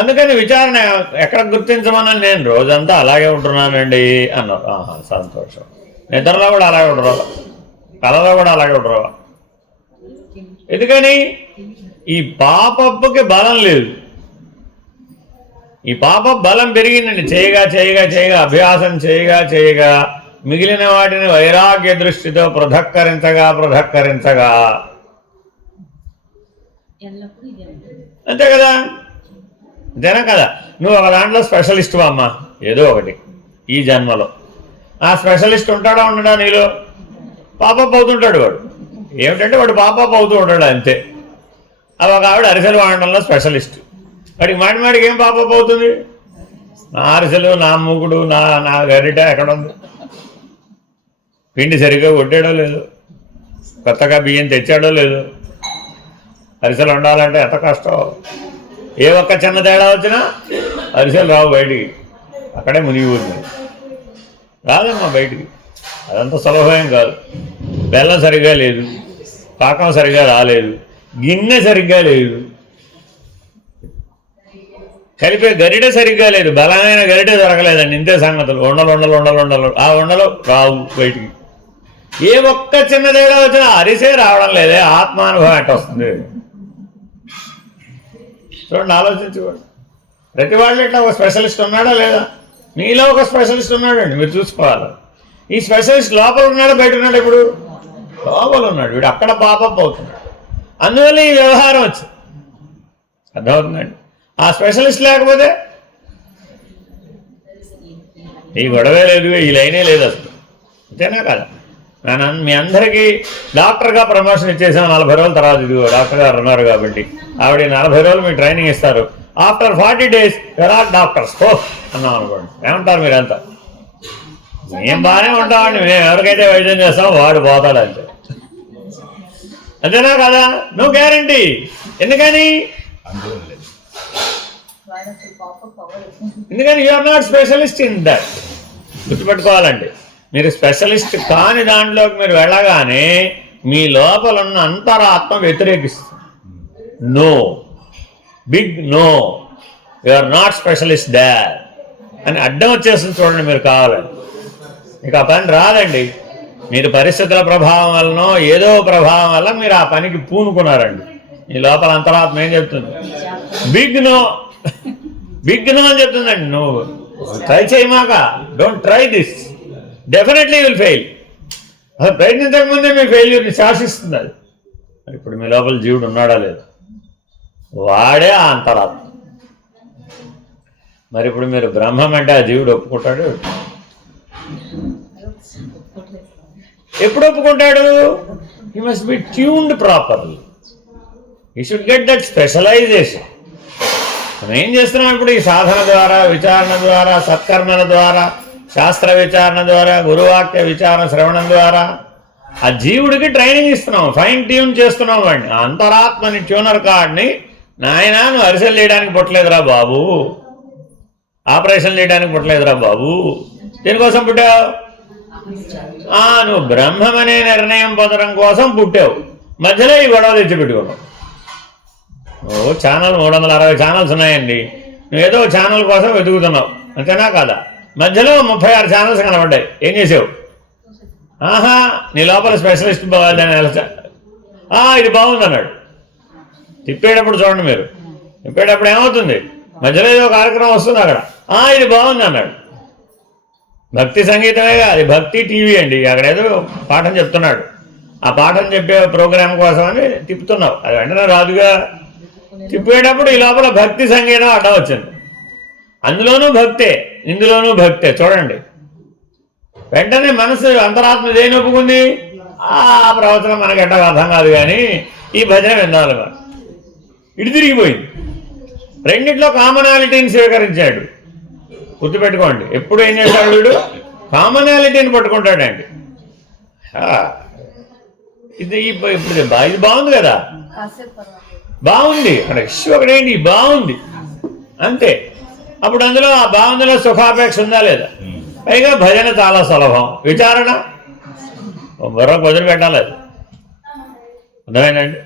అందుకని విచారణ ఎక్కడ గుర్తించమని నేను రోజంతా అలాగే ఉంటున్నానండి అన్నారు. సంతోషం. నిద్రలో కూడా అలాగే ఉండరు, కళలో కూడా అలాగే ఉండరు. ఎందుకని ఈ పాపప్పుకి బలం లేదు. ఈ పాప బలం పెరిగిందండి. చేయగా చేయగా చేయగా అభ్యాసం చేయగా మిగిలిన వాటిని వైరాగ్య దృష్టితో పృథక్కరించగా అంతే కదా. అంతేనా కదా. నువ్వు ఒక దాంట్లో స్పెషలిస్ట్ అమ్మా, ఏదో ఒకటి ఈ జన్మలో. ఆ స్పెషలిస్ట్ ఉంటాడా ఉండడా నీలో? పాపప్ అవుతుంటాడు వాడు. ఏమిటంటే వాడు పాపప్ అవుతూ ఉంటాడు అంతే. అవి ఒక ఆవిడ అరిసెలు వాడడంలో స్పెషలిస్ట్. వాడికి మాటికి ఏం పాపప్ అవుతుంది? నా అరిసెలు, నా మూకుడు, నా గరిట ఎక్కడ ఉంది? పిండి సరిగ్గా కొట్టాడో లేదు, కొత్తగా బియ్యం తెచ్చాడో లేదు. అరిసెలు వండాలంటే ఎంత కష్టం. ఏ ఒక్క చిన్న తేడా వచ్చినా అరిసెలు రావు బయటికి, అక్కడే మునిగిపోతుంది. రాదమ్మా బయటికి. అదంతా సులభమేం కాదు. బెల్లం సరిగ్గా లేదు, పాకం సరిగ్గా రాలేదు, గిన్నె సరిగ్గా లేదు, కలిపే గరిటె సరిగ్గా లేదు, బలమైన గరిటె దొరకలేదండి. ఇంతే సంగతులు. ఉండలు ఆ ఉండలు రావు బయటికి. ఏ ఒక్క చిన్న తేడా వచ్చినా అరిసే రావడం లేదే. ఆత్మానుభవం ఎట్ట వస్తుంది చూడండి, ఆలోచించుకోండి. ప్రతి వాళ్ళు ఇట్లా ఒక స్పెషలిస్ట్ ఉన్నాడా లేదా? మీలో ఒక స్పెషలిస్ట్ ఉన్నాడండి, మీరు చూసుకోవాలి. ఈ స్పెషలిస్ట్ లోపల ఉన్నాడా బయట ఉన్నాడు? ఇప్పుడు లోపల ఉన్నాడు. వీడు అక్కడ పాపప్ అవుతున్నాడు. అందువల్ల ఈ వ్యవహారం వచ్చింది. అర్థమవుతుందండి. ఆ స్పెషలిస్ట్ లేకపోతే ఈ గొడవే లేదు, ఈ లైనే లేదు అసలు. అంతేనా కదా. మీ అందరికీ డాక్టర్గా ప్రమోషన్ ఇచ్చేసాం 40 రోజుల తర్వాత. ఇదిగో డాక్టర్ గారు ఉన్నారు కాబట్టి ఆవిడ 40 రోజులు మీకు ట్రైనింగ్ ఇస్తారు. After 40 days you're all doctors అన్నాం అనుకోండి. ఏమంటారు మీరంతా? మేము బాగానే ఉంటామండి, మేము ఎవరికైతే వైద్యం చేస్తామో వాడు పోతాడు అంతే. అంతేనా కదా. No guarantee. ఎందుకని you are not specialist in that. గుర్తుపెట్టుకోవాలండి. మీరు స్పెషలిస్ట్ కాని దాంట్లోకి మీరు వెళ్ళగానే మీ లోపల ఉన్న అంతరాత్మ వ్యతిరేకిస్తుంది. No, big no, you are not specialist there అని అడ్డం వచ్చేస్తుంది. చూడండి, మీరు కావాలని మీకు ఆ పని రాదండి. మీరు పరిస్థితుల ప్రభావం వలనో ఏదో ప్రభావం వల్ల మీరు ఆ పనికి పూనుకున్నారండి. మీ లోపల అంతరాత్మ ఏం చెప్తుంది? బిగ్ నో, బిగ్ నో అని చెప్తుందండి. నువ్వు ట్రై చేయమాక, don't try this, definitely will fail. అసలు ప్రయత్నించకముందే మీ ఫెయిల్యూర్ని శాసిస్తుంది అది. ఇప్పుడు మీ లోపల జీవుడు ఉన్నాడా లేదు? వాడే ఆ అంతరాత్మ. మరి ఇప్పుడు మీరు బ్రహ్మం అంటే ఆ జీవుడు ఒప్పుకుంటాడు? ఎప్పుడు ఒప్పుకుంటాడు? He must be tuned properly. You should get that specialization. మనం ఏం చేస్తున్నాం ఇప్పుడు? ఈ సాధన ద్వారా, విచారణ ద్వారా, సత్కర్మల ద్వారా, శాస్త్ర విచారణ ద్వారా, గురువాక్య విచారణ శ్రవణం ద్వారా ఆ జీవుడికి ట్రైనింగ్ ఇస్తున్నాం, ఫైన్ ట్యూన్ చేస్తున్నాం వాడిని. ఆ అంతరాత్మని ట్యూనర్ కార్డ్ని, నాయనా నువ్వు అరిసెలు చేయడానికి పుట్టలేదురా బాబు, ఆపరేషన్ చేయడానికి పుట్టలేదురా బాబు, దేనికోసం పుట్టావు? నువ్వు బ్రహ్మమనే నిర్ణయం పొందడం కోసం పుట్టావు. మధ్యలో ఈ గొడవ తెచ్చిపెట్టుకున్నావు. నువ్వు ఛానల్ 360 ఛానల్స్ ఉన్నాయండి. నువ్వు ఏదో ఛానల్ కోసం వెతుకుతున్నావు, అంతేనా కాదా? మధ్యలో 36 ఛానల్స్ కనబడ్డాయి. ఏం చేసావు? నీ లోపల స్పెషలిస్ట్ బాగాలని ఇది బాగుంది అన్నాడు. తిప్పేటప్పుడు చూడండి మీరు, తిప్పేటప్పుడు ఏమవుతుంది? మధ్యలో ఏదో కార్యక్రమం వస్తుంది అక్కడ, ఇది బాగుంది అన్నాడు. భక్తి సంగీతమేగా అది. భక్తి టీవీ అండి. అక్కడ ఏదో పాఠం చెప్తున్నాడు. ఆ పాఠం చెప్పే ప్రోగ్రాం కోసం అని తిప్పుతున్నావు. అది వెంటనే రాదుగా. తిప్పేటప్పుడు ఈ లోపల భక్తి సంగీతం అడ్డం వచ్చింది. అందులోనూ భక్తే, ఇందులోనూ భక్తే. చూడండి, వెంటనే మనసు అంతరాత్మ దేని ఒప్పుకుంది? ఆ ప్రవచనం మనకి ఎట్టగా అర్థం కాదు కానీ ఈ భజన విందాలి మనం. ఇటు తిరిగిపోయింది. రెండిట్లో కామనాలిటీని స్వీకరించాడు. గుర్తుపెట్టుకోండి, ఎప్పుడు ఏం చేస్తాడు వీడు? కామనాలిటీని పట్టుకుంటాడండి. ఇది ఇది బాగుంది కదా, బాగుంది, అక్కడ ఇష్యూ ఒకటేంటి, బాగుంది అంతే. అప్పుడు అందులో ఆ బాగుందిలో సుఖాపేక్ష ఉందా లేదా? పైగా భజన చాలా సులభం, విచారణ మరొక వదిలిపెట్టాలి. అది అర్థమైందండి.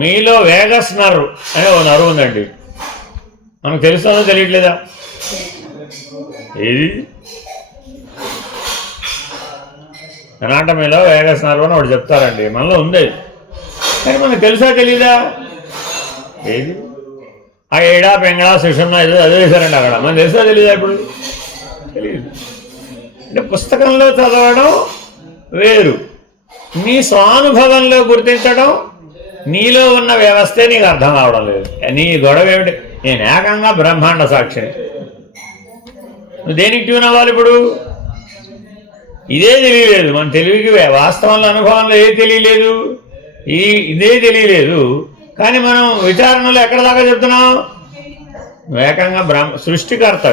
మీలో వేగస్ నర్వ్ అనే ఓ నర్వ్ ఉందండి, మనకు తెలుస్తుందో తెలియట్లేదా? ఏది అనాటమీలో వేగస్ నర్వ్ అని ఒకటి చెప్తారండి, మనలో ఉంది. కానీ మనకు తెలుసా తెలీదా? ఏది ఆ ఏడా పెంగళ సుషుమ్న ఏదో చదివేశారండి అక్కడ, మనకు తెలుసా తెలీదా? ఇప్పుడు తెలియదు. అంటే పుస్తకంలో చదవడం వేరు, నీ స్వానుభవంలో గుర్తించడం, నీలో ఉన్న వ్యవస్థే నీకు అర్థం కావడం లేదు. నీ గొడవ ఏమిటి? నేను ఏకంగా బ్రహ్మాండ సాక్షిని. నువ్వు దేనికి ట్యూన్ అవ్వాలి ఇప్పుడు? ఇదే తెలియలేదు. మన తెలివికి వాస్తవంలో అనుభవంలో ఏది తెలియలేదు, ఇదే తెలియలేదు. కానీ మనం విచారణలో ఎక్కడ దాకా చెప్తున్నాం? నువ్వు ఏకంగా సృష్టికర్త.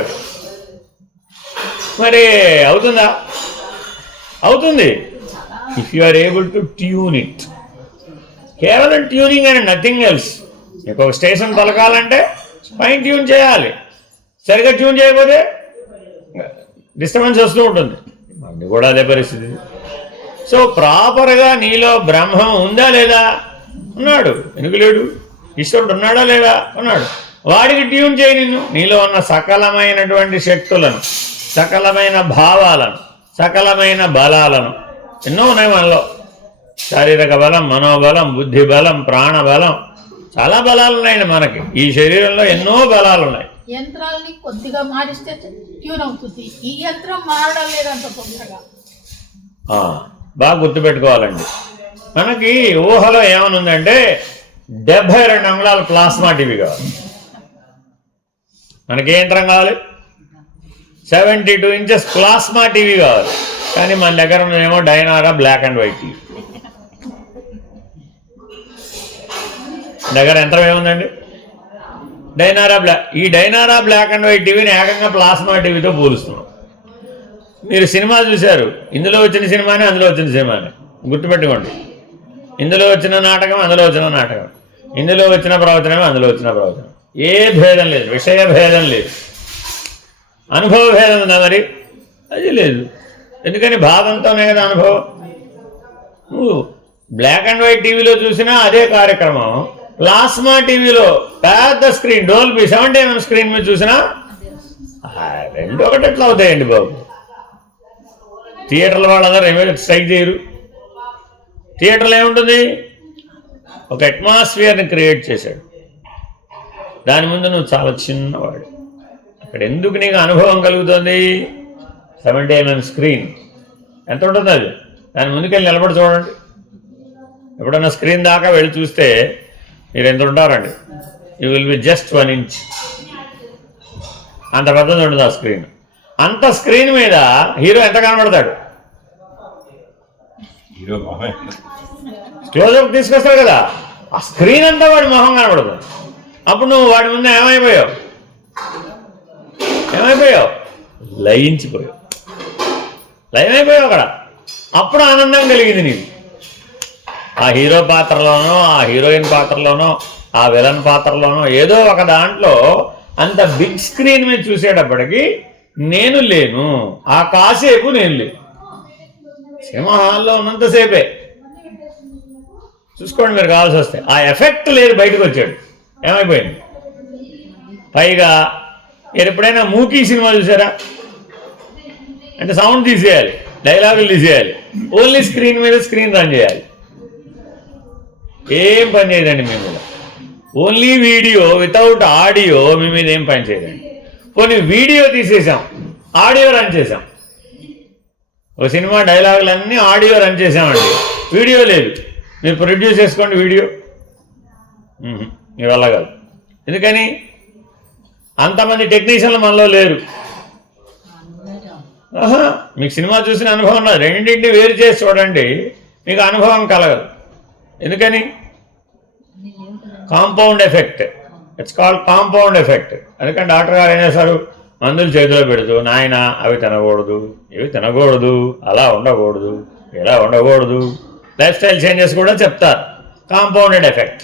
మరి అవుతుందా? అవుతుంది. If you are able to tune it. కేవలం ట్యూనింగ్ అండ్ నథింగ్ ఎల్స్. మీకు ఒక స్టేషన్ పలకాలంటే ఫైన్ ట్యూన్ చేయాలి. సరిగ్గా ట్యూన్ చేయకపోతే డిస్టర్బెన్స్ వస్తూ ఉంటుంది. అది కూడా అదే పరిస్థితి. సో ప్రాపర్గా నీలో బ్రహ్మం ఉందా లేదా? ఉన్నాడు. ఎందుకు లేడు? ఈశ్వరుడు ఉన్నాడా లేదా? ఉన్నాడు. వాడికి ట్యూన్ చేయి నిన్ను. నీలో ఉన్న సకలమైనటువంటి శక్తులను, సకలమైన భావాలను, సకలమైన బలాలను, ఎన్నో ఉన్నాయి మనలో. శారీరక బలం, మనోబలం, బుద్ధి బలం, ప్రాణబలం, చాలా బలాలు ఉన్నాయండి మనకి. ఈ శరీరంలో ఎన్నో బలాలు ఉన్నాయి. యంత్రాలని కొద్దిగా మారిస్తే ట్యూన్ అవుతుంది. ఈ యంత్రం మారడం లేదంత తొందరగా. బాగా గుర్తుపెట్టుకోవాలండి. మనకి ఊహలో ఏమనుందంటే 72 అంగుళాల ప్లాస్మా టీవీ కావాలి. మనకి ఏ యంత్రం కావాలి? 72 ఇంచెస్ ప్లాస్మా టీవీ కావాలి. కానీ మన దగ్గర ఉన్నదేమో Dyanora black and white TV. దగ్గర యంత్రం ఏముందండి? డైనారా బ్లాక్. ఈ డైనారా బ్లాక్ అండ్ వైట్ టీవీని ఏకంగా ప్లాస్మా టీవీతో పోలుస్తున్నాం. మీరు సినిమా చూశారు, ఇందులో వచ్చిన సినిమానే అందులో వచ్చిన సినిమానే. గుర్తుపెట్టుకోండి, ఇందులో వచ్చిన నాటకం అందులో వచ్చిన నాటకం, ఇందులో వచ్చిన ప్రవచనం అందులో వచ్చిన ప్రవచనం. ఏ భేదం లేదు, విషయ భేదం లేదు. అనుభవ భేదం ఉందా మరి? అది లేదు. ఎందుకని భావంతోనే కదా అనుభవం. నువ్వు బ్లాక్ అండ్ వైట్ టీవీలో చూసినా అదే కార్యక్రమం, ప్లాస్మా టీవీలో పెద్ద స్క్రీన్ డోల్బీ 70mm స్క్రీన్ మీద చూసినా రెండు ఒకటి ఎట్లా అవుతాయండి బాబు? థియేటర్ల వాళ్ళందరూ ఏమైనా స్ట్రైక్ చేయరు. థియేటర్లో ఏముంటుంది? ఒక అట్మాస్ఫియర్ని క్రియేట్ చేశాడు. దాని ముందు నువ్వు చాలా చిన్నవాడు. అక్కడ ఎందుకు నీకు అనుభవం కలుగుతుంది? 70mm స్క్రీన్ ఎంత ఉంటుంది అది? దాని ముందుకెళ్ళి నిలబడి చూడండి. ఎప్పుడన్నా స్క్రీన్ దాకా వెళ్ళి చూస్తే మీరు ఎంత ఉంటారండి? You will be just 1 inch. అంత పెద్దది ఉంటుంది ఆ స్క్రీన్. అంత స్క్రీన్ మీద హీరో ఎంత కనబడతాడు? క్లోజ్అప్ తీసుకొస్తాడు కదా, ఆ స్క్రీన్ అంతా వాడి మొహం కనబడదు. అప్పుడు నువ్వు వాడి ముందు ఏమైపోయావు? లయించిపోయావు, లయమైపోయావు అక్కడ. అప్పుడు ఆనందం కలిగింది నీకు. ఆ హీరో పాత్రలోనో, ఆ హీరోయిన్ పాత్రలోనో, ఆ విలన్ పాత్రలోనో, ఏదో ఒక దాంట్లో అంత బిగ్ స్క్రీన్ మీద చూసేటప్పటికి నేను లేను. ఆ కాసేపు నేను లేను. సినిమా హాల్లో ఉన్నంతసేపే చూసుకోండి మీరు కావాల్సి వస్తే. ఆ ఎఫెక్ట్ లేదు, బయటకు వచ్చాడు, ఏమైపోయింది. పైగా మీరు ఎప్పుడైనా మూకీ సినిమా చూసారా? అంటే సౌండ్ తీసేయాలి, డైలాగులు తీసేయాలి, ఓన్లీ స్క్రీన్ మీద స్క్రీన్ రన్ చేయాలి. ఏం పని చేయదండి మీ మీద. ఓన్లీ వీడియో వితౌట్ ఆడియో మీ మీద ఏం పని చేయదండి. కొన్ని వీడియో తీసేసాం, ఆడియో రన్ చేసాం. ఒక సినిమా డైలాగులన్నీ ఆడియో రన్ చేసామండి, వీడియో లేదు. మీరు ప్రొడ్యూస్ చేసుకోండి వీడియో, మీ వల్ల కాదు. ఎందుకని? అంతమంది టెక్నీషియన్లు మనలో లేరు. మీకు సినిమా చూసిన అనుభవం ఉన్నది, రెండింటిని వేరు చేసి చూడండి, మీకు అనుభవం కలగదు. ఎందుకని? Compound effect. It's called compound effect. అందుకని డాక్టర్ గారు ఏం చేస్తారు, మందులు చేతిలో పెడుతూ, నాయన అవి తినకూడదు, ఇవి తినకూడదు, అలా ఉండకూడదు, ఇలా ఉండకూడదు, లైఫ్ స్టైల్ చేంజెస్ కూడా చెప్తారు. Compounded effect.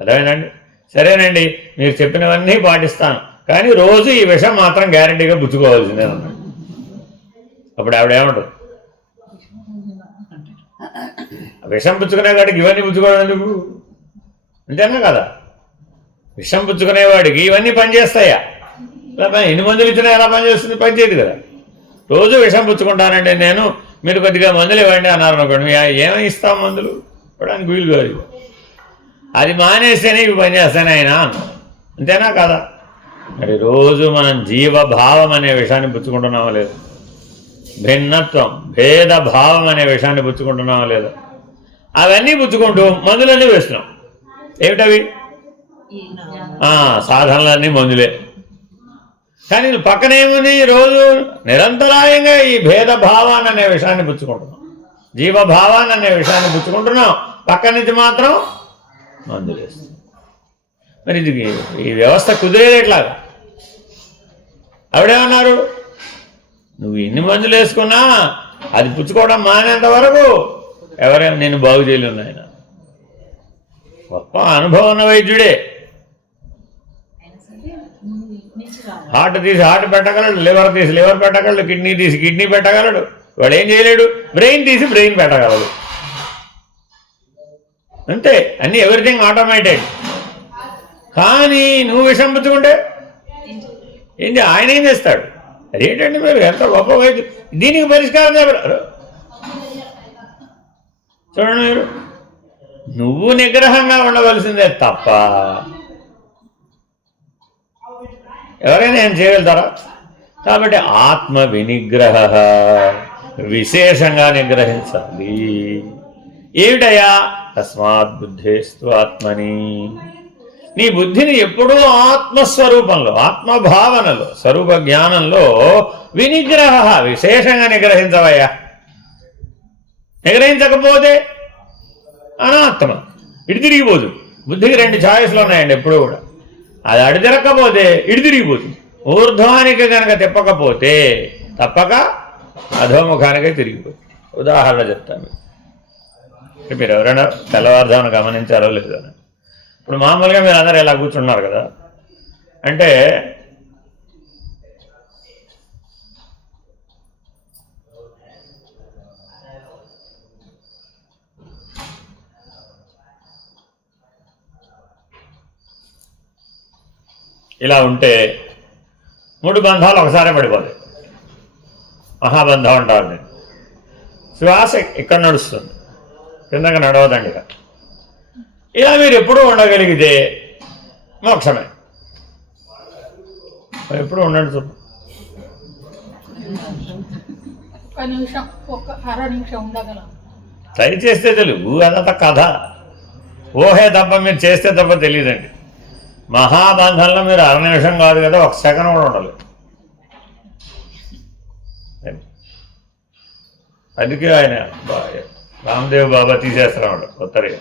అదేనండి. సరేనండి, మీరు చెప్పినవన్నీ పాటిస్తాను, కానీ రోజు ఈ విషయం మాత్రం గ్యారంటీగా పుచ్చుకోవాల్సిందే అన్నాడు. అప్పుడు ఆవిడ ఏమంటారు, విషం పుచ్చుకునే వాడికి ఇవన్నీ పుచ్చుకోవడం ఎందుకు? అంతేనా కదా? విషం పుచ్చుకునేవాడికి ఇవన్నీ పనిచేస్తాయా? ఎన్ని మందులు ఇచ్చినా ఎలా పనిచేస్తుంది? పనిచేయదు కదా. రోజు విషం పుచ్చుకుంటానండి నేను, మీరు కొద్దిగా మందులు ఇవ్వండి అన్నారు అనుకోండి, ఏమని ఇస్తాం మందులు ఇవ్వడానికి వీలు కాదు. అది మానేస్తేనే ఇవి పనిచేస్తానే ఆయన. అంతేనా కదా? మరి రోజు మనం జీవభావం అనే విషయాన్ని పుచ్చుకుంటున్నామా లేదు? భిన్నత్వం, భేదభావం అనే విషయాన్ని పుచ్చుకుంటున్నామా లేదా? అవన్నీ పుచ్చుకుంటూ మందులన్నీ వేస్తున్నాం. ఏమిటవి? సాధనలన్నీ మందులే. కానీ పక్కనేముంది? రోజు నిరంతరాయంగా ఈ భేదభావాన్ని అనే విషయాన్ని పుచ్చుకుంటున్నాం, జీవభావాన్ని అనే విషయాన్ని పుచ్చుకుంటున్నాం, పక్క నుంచి మాత్రం మందులు వేస్తున్నాం. మరి ఇది ఈ వ్యవస్థ కుదిరేది ఎట్లాగా? ఆవిడేమన్నారు, నువ్వు ఎన్ని మందులు వేసుకున్నా అది పుచ్చుకోవడం మానేంత వరకు ఎవరేమో నేను బాగు చేయలేను. ఆయన గొప్ప అనుభవం ఉన్న వైద్యుడే. హార్ట్ తీసి హార్ట్ పెట్టగలడు, లివర్ తీసి లివర్ పెట్టగలడు, కిడ్నీ తీసి కిడ్నీ పెట్టగలడు. వాడు ఏం చేయలేడు, బ్రెయిన్ తీసి బ్రెయిన్ పెట్టగలడు. అంతే, అన్నీ ఎవ్రీథింగ్ ఆటోమేటెడ్. కానీ నువ్వు విషం పుచ్చుకుంటే ఏంటి, ఆయన ఏం చేస్తాడు? అదేంటండి మీరు ఎంత గొప్ప వైద్యులు, దీనికి పరిష్కారం చెప్పారు. చూడండి, మీరు నువ్వు నిగ్రహంగా ఉండవలసిందే తప్ప ఎవరైనా ఏం చేయగలుగుతారా? కాబట్టి ఆత్మ వినిగ్రహ, విశేషంగా నిగ్రహించాలి. ఏమిటయా? తస్మాత్ బుద్ధేస్తు ఆత్మని, నీ బుద్ధిని ఎప్పుడూ ఆత్మస్వరూపంలో, ఆత్మభావనలో, స్వరూప జ్ఞానంలో వినిగ్రహ, విశేషంగా నిగ్రహించవయ్యా. నిగ్రహించకపోతే అనాత్మ, ఇటు తిరిగిపోదు. బుద్ధికి రెండు ఛాయిస్లు ఉన్నాయండి ఎప్పుడూ కూడా. అది అడి తిరగకపోతే ఇటు తిరిగిపోతుంది. ఊర్ధ్వానికి కనుక తిప్పకపోతే తప్పక అధోముఖానికే తిరిగిపోతుంది. ఉదాహరణ చెప్తాను. మీరు ఎవరైనా తెల్లవారుజామున గమనించారో లేదో, ఇప్పుడు మామూలుగా మీరు అందరూ ఇలా కూర్చున్నారు కదా, అంటే ఇలా ఉంటే 3 బంధాలు ఒకసారి పడిపోతాయి. మహాబంధం అంటారు నేను. శ్వాస ఇక్కడ నడుస్తుంది, కిందకి నడవదండి. ఇలా మీరు ఎప్పుడూ ఉండగలిగితే మోక్షమే. ఎప్పుడు ఉండండి చూపు. ఒక నిమిషం, ఒక అర నిమిషం ఉండగలం. ట్రై చేస్తే తెలుగు, అదంతా కథ, ఊహే తప్ప మీరు చేస్తే తప్ప తెలియదండి. మహాబంధంలో మీరు అర నిమిషం కాదు కదా, 1 సెకండ్ కూడా ఉండాలి. అందుకే ఆయన రామ్దేవ్ బాబా తీసేస్తున్నాడు కొత్తగా.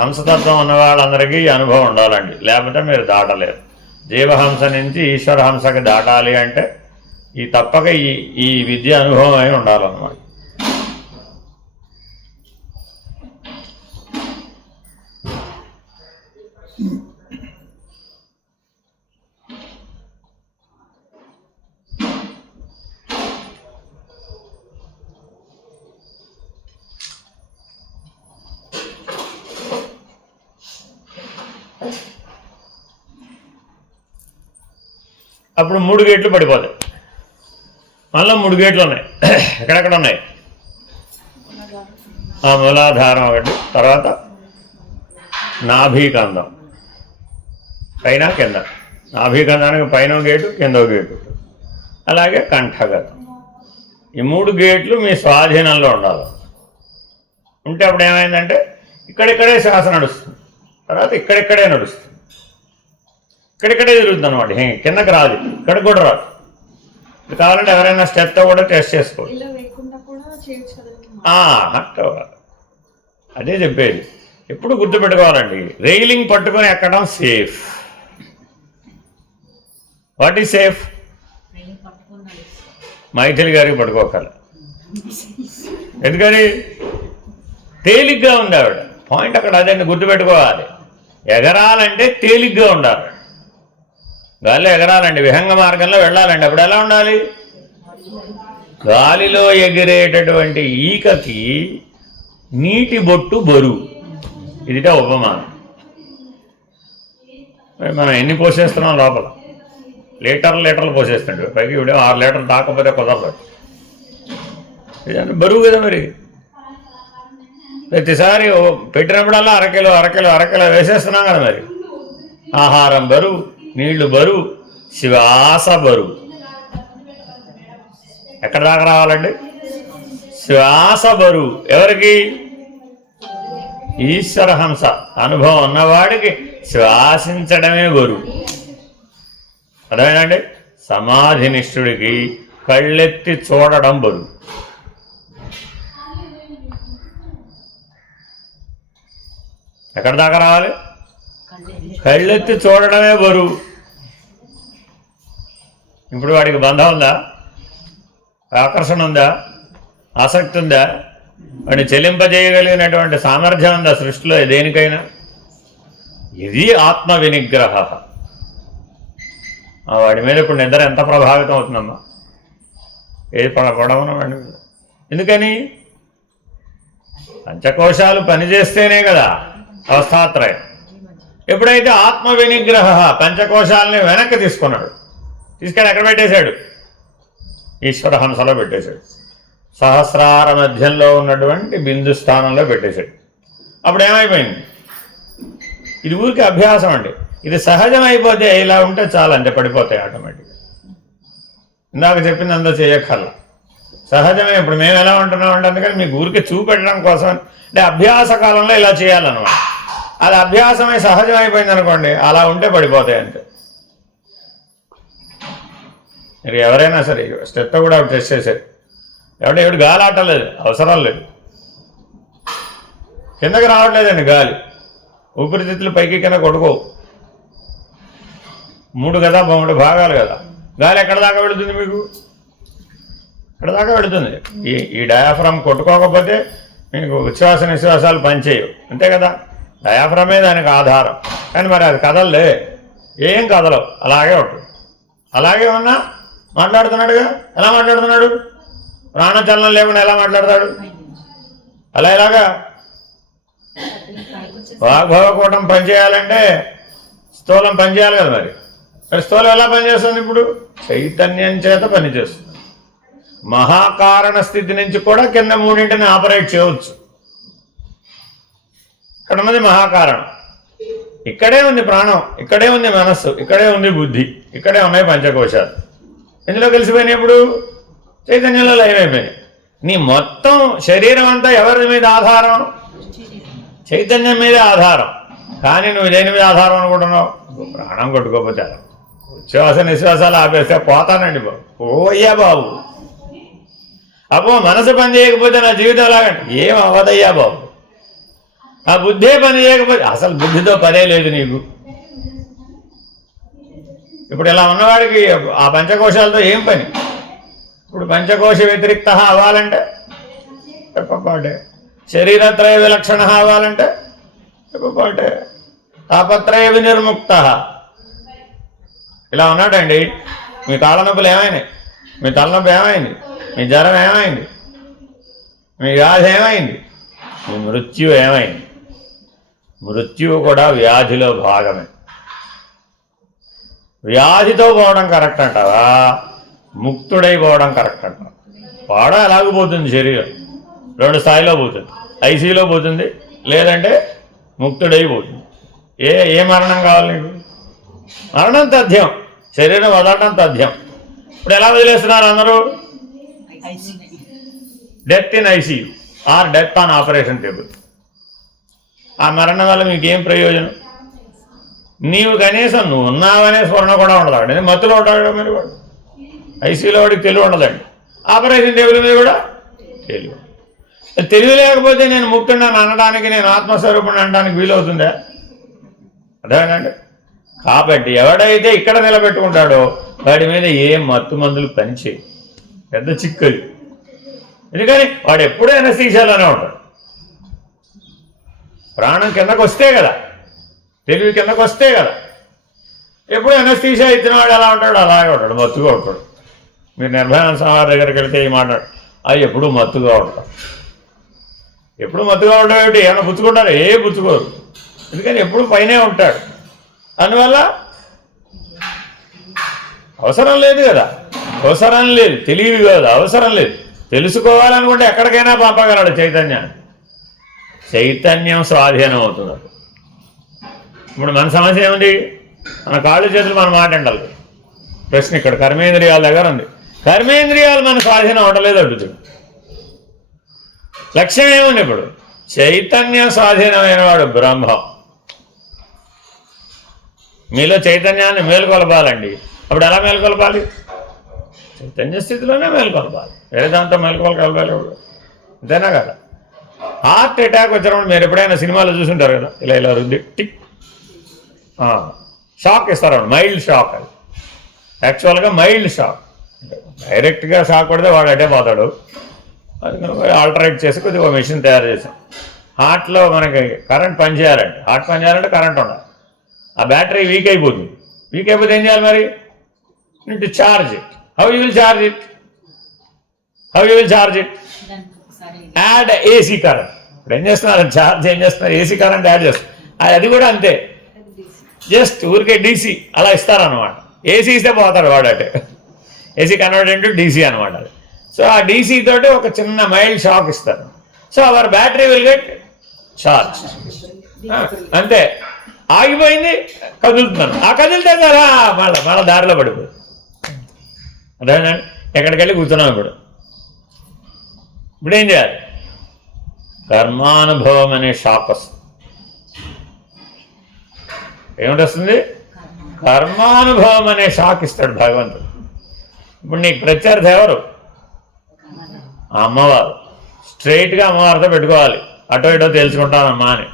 హంసతత్వం ఉన్న వాళ్ళందరికీ అనుభవం ఉండాలండి, లేకపోతే మీరు దాటలేరు. జీవహంస నుంచి ఈశ్వర హంసకి దాటాలి అంటే ఈ తప్పక ఈ విద్య అనుభవం అయి ఉండాలన్నమాట. అప్పుడు 3 గేట్లు పడిపోతాయి. మళ్ళీ 3 గేట్లు ఉన్నాయి. ఎక్కడెక్కడ ఉన్నాయి? మూలాధారం ఒకటి, తర్వాత నాభీకంధం, పైన కింద. నాభీకంధానికి పైన గేటు, కింద గేటు, అలాగే కంఠగతం. ఈ 3 గేట్లు మీ స్వాధీనంలో ఉండాలి. ఉంటే అప్పుడు ఏమైందంటే ఇక్కడిక్కడే శ్వాస నడుస్తుంది, తర్వాత ఇక్కడిక్కడే నడుస్తుంది, ఇక్కడిక్కడే తిరుగుతుంది అనమాట. కిందకి రాదు, ఇక్కడికి కూడా రాదు. ఇది కావాలంటే ఎవరైనా స్టెప్తో కూడా టెస్ట్ చేసుకోవచ్చు. అదే చెప్పేది. ఎప్పుడు గుర్తుపెట్టుకోవాలండి, రైలింగ్ పట్టుకొని ఎక్కడం safe. What is safe? Maithili గారికి పట్టుకోకాలి. ఎందుకని? తేలిగ్గా ఉంది ఆవిడ. పాయింట్ అక్కడ అదండి, గుర్తుపెట్టుకోవాలి. ఎగరాలంటే తేలిగ్గా ఉండాలి. గాలిలో ఎగరాలండి, విహంగ మార్గంలో వెళ్ళాలండి. అప్పుడు ఎలా ఉండాలి? గాలిలో ఎగిరేటటువంటి ఈకకి నీటి బొట్టు బరువు. ఇదిట ఉపమానం. మనం ఎన్ని పోసేస్తున్నాం లోపల? లీటర్లు పోసేస్తుండే, పైకి ఇవిడే 6 లీటర్లు తాకపోతే కుదరదు. ఇదంటే బరువు కదా. మరి ప్రతిసారి పెట్టినప్పుడల్లా అరకిలో వేసేస్తున్నాం కదా. మరి ఆహారం బరువు, నీళ్లు బరువు, శ్వాస బరువు. ఎక్కడ దాకా రావాలండి? శ్వాస బరువు ఎవరికి? ఈశ్వర హంస అనుభవం ఉన్నవాడికి శ్వాసించడమే బరువు. అర్థమేనండి? సమాధినిష్ఠుడికి కళ్ళెత్తి చూడడం బరువు. ఎక్కడ దాకా రావాలి? కళ్ళెత్తి చూడడమే బరువు. ఇప్పుడు వాడికి బంధం ఉందా? ఆకర్షణ ఉందా? ఆసక్తి ఉందా? వాడిని చెలింపజేయగలిగినటువంటి సామర్థ్యం ఉందా సృష్టిలో దేనికైనా? ఇది ఆత్మ వినిగ్రహ. వాడి మీద ఇప్పుడు నిద్ర ఎంత ప్రభావితం అవుతుందమ్మా? ఏది పడవనం వాడి మీద. ఎందుకని? పంచకోశాలు పనిచేస్తేనే కదా అవస్థాత్రయం. ఎప్పుడైతే ఆత్మ వినిగ్రహ పంచకోశాలని వెనక్కి తీసుకున్నాడు, తీసుకెళ్ళి ఎక్కడ పెట్టేశాడు? ఈశ్వర హంసలో పెట్టేశాడు. సహస్రార మధ్యంలో ఉన్నటువంటి బిందు స్థానంలో పెట్టేశాడు. అప్పుడు ఏమైపోయింది? ఇది ఊరికి అభ్యాసం అండి. ఇది సహజం అయిపోతే ఇలా ఉంటే చాలా అంతే, పడిపోతాయి ఆటోమేటిక్గా. ఇందాక చెప్పింది అంతా చేయక్కర్లా, సహజమే. ఇప్పుడు మేము ఎలా ఉంటున్నాం అంటే అందుకని మీకు ఊరికి చూపెట్టడం కోసం, అంటే అభ్యాస కాలంలో ఇలా చేయాలన్నమాట. అది అభ్యాసమై సహజం అయిపోయింది అనుకోండి, అలా ఉంటే పడిపోతాయి అంతే. మీరు ఎవరైనా సరే స్టెప్ కూడా టెస్ట్ చేశారు, ఎవడు గాలి ఆటలేదు, అవసరం లేదు, కిందకి రావట్లేదండి గాలి, ఊపిరితిత్తులు పైకి కింద కొట్టుకోవు. 3 కదా 3 భాగాలు కదా. గాలి ఎక్కడ దాకా వెళుతుంది మీకు? ఎక్కడ దాకా వెళుతుంది. ఈ డయాఫ్రమ్ కొట్టుకోకపోతే మీకు ఉచ్ఛ్వాస నిశ్వాసాలు పనిచేయవు, అంతే కదా. డయాఫ్రమే దానికి ఆధారం. కానీ మరి అది కదలలే, ఏం కదలవు, అలాగే ఉంటుంది. అలాగే ఉన్నా మాట్లాడుతున్నాడుగా. ఎలా మాట్లాడుతున్నాడు? ప్రాణచలనం లేకుండా ఎలా మాట్లాడతాడు? అలా ఇలాగా వాగ్భవకూటం పనిచేయాలంటే స్థూలం పనిచేయాలి కదా. మరి స్థూలం ఎలా పనిచేస్తుంది? ఇప్పుడు చైతన్యం చేత పనిచేస్తుంది. మహాకారణ స్థితి నుంచి కూడా కింద 3ంటిని ఆపరేట్ చేయవచ్చు. ఇక్కడ ఉన్నది మహాకారణం, ఇక్కడే ఉంది ప్రాణం, ఇక్కడే ఉంది మనస్సు, ఇక్కడే ఉంది బుద్ధి, ఇక్కడే ఉన్నాయి పంచకోశాలు. ఇందులో కలిసిపోయినాయి. ఇప్పుడు చైతన్యంలో లయమైపోయినాయి. నీ మొత్తం శరీరం అంతా ఎవరి మీద ఆధారం? చైతన్యం మీదే ఆధారం. కానీ నువ్వు దేని మీద ఆధారం అనుకుంటున్నావు? ప్రాణం కొట్టుకోకపోతే, ఉచ్ఛ్వాస నిశ్వాసాలు ఆపేస్తే పోతానండి బాబు, పోయ్యా బాబు. అబ్బో మనసు పని చేయకపోతే నా జీవితం ఎలాగంటే ఏం అవ్వదయ్యా బాబు. ఆ బుద్ధే పని చేయకపోతే అసలు బుద్ధితో పనే లేదు నీకు. ఇప్పుడు ఇలా ఉన్నవాడికి ఆ పంచకోశాలతో ఏం పని? ఇప్పుడు పంచకోశ వ్యతిరిక్త అవ్వాలంటే చెప్పపాటే, శరీరత్రయ విలక్షణ అవ్వాలంటే చెప్పపాటే, తాపత్రయ వినిర్ముక్త. ఇలా ఉన్నాడండి. మీ కాళ్ళ నొప్పులు ఏమైనాయి? మీ తలనొప్పి ఏమైంది? మీ జ్వరం ఏమైంది? మీ వ్యాధి ఏమైంది? మీ మృత్యు ఏమైంది? మృత్యువు కూడా వ్యాధిలో భాగమే. వ్యాధితో పోవడం కరెక్ట్ అంటావా? ముక్తుడైపోవడం కరెక్ట్ అంటావా? వాడ ఎలాగపోతుంది శరీరం 2 స్థాయిలో పోతుంది. ఐసీలో పోతుంది, లేదంటే ముక్తుడైపోతుంది. ఏ మరణం కావాలి నీకు? మరణం తథ్యం, శరీరం వదలడం తథ్యం. ఇప్పుడు ఎలా వదిలేస్తున్నారు అందరూ? Death in ICU are death on operation table. ఆ మరణం వల్ల మీకేం ప్రయోజనం? నీవు కనీసం నువ్వు ఉన్నావనే స్మరణ కూడా ఉండదు. మత్తులో ఉంటాడు మరి వాడు. ఐసీయూలో వాడికి తెలివి ఉండదండి. ఆపరేషన్ టేబుల్ మీద కూడా తెలివి. తెలివి లేకపోతే నేను ముక్తున్నాను అనడానికి, నేను ఆత్మస్వరూపుని అనడానికి వీలవుతుందా? అదేనండి. కాబట్టి ఎవడైతే ఇక్కడ నిలబెట్టుకుంటాడో వాడి మీద ఏ మత్తు మందులు పనిచేయి. పెద్ద చిక్కది. ఎందుకని వాడు ఎప్పుడూ ఎనస్థీషియాలోనే ఉంటాడు. ప్రాణం కిందకు వస్తే కదా, తెలివి కిందకు వస్తే కదా. ఎప్పుడు ఎనస్థీషియా ఇచ్చిన వాడు ఎలా ఉంటాడు అలాగే ఉంటాడు, మత్తుగా ఉంటాడు. మీరు నిర్భయానంద స్వామి దగ్గరికి వెళ్తే ఈ మాట్లాడు, అవి ఎప్పుడూ మత్తుగా ఉంటాడు. ఎప్పుడు మత్తుగా ఉంటాడు. ఏమైనా పుచ్చుకుంటారు? ఏ పుచ్చుకోరు. ఎందుకని ఎప్పుడు పైనే ఉంటాడు. అందువల్ల అవసరం లేదు కదా, అవసరం లేదు. తెలివి కాదు, అవసరం లేదు. తెలుసుకోవాలనుకుంటే ఎక్కడికైనా పంపగలడు చైతన్యాన్ని. చైతన్యం స్వాధీనం అవుతుంది. ఇప్పుడు మన సమస్య ఏముంది? మన కాళ్ళు చేతులు మన మాట ఉండాలి. ప్రశ్న ఇక్కడ కర్మేంద్రియాల దగ్గర ఉంది. కర్మేంద్రియాలు మన స్వాధీనం అవటలేదు అడుగుతుంది. లక్ష్యం ఏముంది? ఇప్పుడు చైతన్యం స్వాధీనమైన వాడు బ్రహ్మ. మీలో చైతన్యాన్ని మేలుకొలపాలండి. అప్పుడు ఎలా మేలుకొలపాలి? చైతన్య స్థితిలోనే మేలుకొలపాలి. వేదాంతం మేలుకొలపాలి. అంతేనా కదా? హార్ట్ అటాక్ వచ్చినప్పుడు మీరు ఎప్పుడైనా సినిమాలో చూసుంటారు కదా, ఇలా ఇలా రుద్ది టిక్ షాక్ ఇస్తారు. Mild shock. అది యాక్చువల్గా మైల్డ్ షాక్. డైరెక్ట్గా షాక్ కొడితే వాడు అటే పోతాడు. అది ఆల్టరేట్ చేసి కొద్దిగా మెషిన్ తయారు చేసాం. హార్ట్లో మనకి కరెంట్ పనిచేయాలంటే, హార్ట్ పనిచేయాలంటే కరెంట్ ఉండాలి. ఆ బ్యాటరీ వీక్ అయిపోతుంది. వీక్ అయిపోతే ఏం చేయాలి మరి? To charge it. How you will charge it? Add AC current. ఇప్పుడు ఏం చేస్తున్నారు? చార్జ్ ఏం చేస్తున్నారు? ఏసీ కరెంట్ యాడ్ చేస్తారు. అది కూడా అంతే, జస్ట్ ఊరికే డీసీ అలా ఇస్తారనమాట. ఏసీ ఇస్తే పోతాడు వాడు అంటే. ఏసీ కన్వర్ట్ ఇంటూ డీసీ అనమాట అది. సో ఆ డీసీ తోటి ఒక చిన్న మైల్డ్ షాక్ ఇస్తారు. So our battery will get charge. అంతే, ఆగిపోయింది, కదులుతున్నాను. ఆ కదిలితే కదా మళ్ళీ దారిలో పడిపోయింది. అదేనండి. ఎక్కడికి వెళ్ళి కూర్చున్నాం. ఇప్పుడు ఏం చేయాలి? కర్మానుభవం అనే షాక్ వస్తుంది. ఏమిటి వస్తుంది? కర్మానుభవం అనే షాక్ ఇస్తాడు భగవంతుడు. ఇప్పుడు నీకు ప్రత్యర్థి ఎవరు? అమ్మవారు. స్ట్రైట్గా అమ్మవారితో పెట్టుకోవాలి. అటో ఇటో తేల్చుకుంటానమ్మా అని.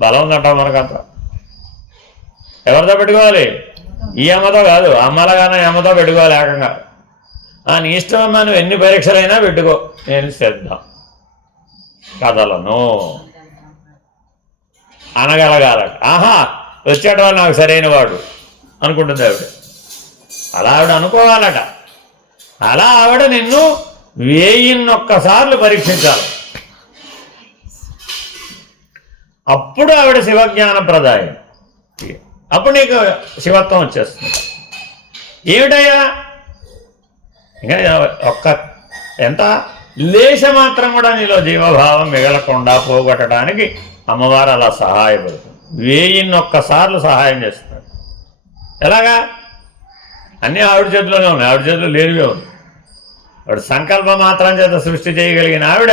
బలం ఉందంటావు మనకంతా. ఎవరితో పెట్టుకోవాలి? ఈ అమ్మతో కాదు, అమ్మలగానే అమ్మతో పెట్టుకోవాలి ఏకంగా. నీ ఇష్టం అమ్మా, నువ్వు ఎన్ని పరీక్షలైనా పెట్టుకో, నేను శ్రద్ధ కదలను అనగలగాలట. ఆహా, వచ్చేట వాళ్ళు నాకు సరైన వాడు అనుకుంటుంది ఆవిడ. అలా ఆవిడ అనుకోవాలట. అలా ఆవిడ నిన్ను 1001 పరీక్షించాలి. అప్పుడు ఆవిడ శివజ్ఞాన ప్రదాయం. అప్పుడు నీకు శివత్వం వచ్చేస్తుంది. ఏమిటయ్యా? ఇంకా ఎంత లేశమాత్రం కూడా నీలో జీవభావం మిగలకుండా పోగొట్టడానికి అమ్మవారు అలా సహాయపడుతుంది. 1001 సహాయం చేస్తున్నాడు. ఎలాగా? అన్నీ ఆవిడ చేతిలోనే ఉన్నాయి. ఆవిడ చేతిలో లేనివే ఉంది. ఆవిడ సంకల్ప మాత్రం చేత సృష్టి చేయగలిగిన ఆవిడ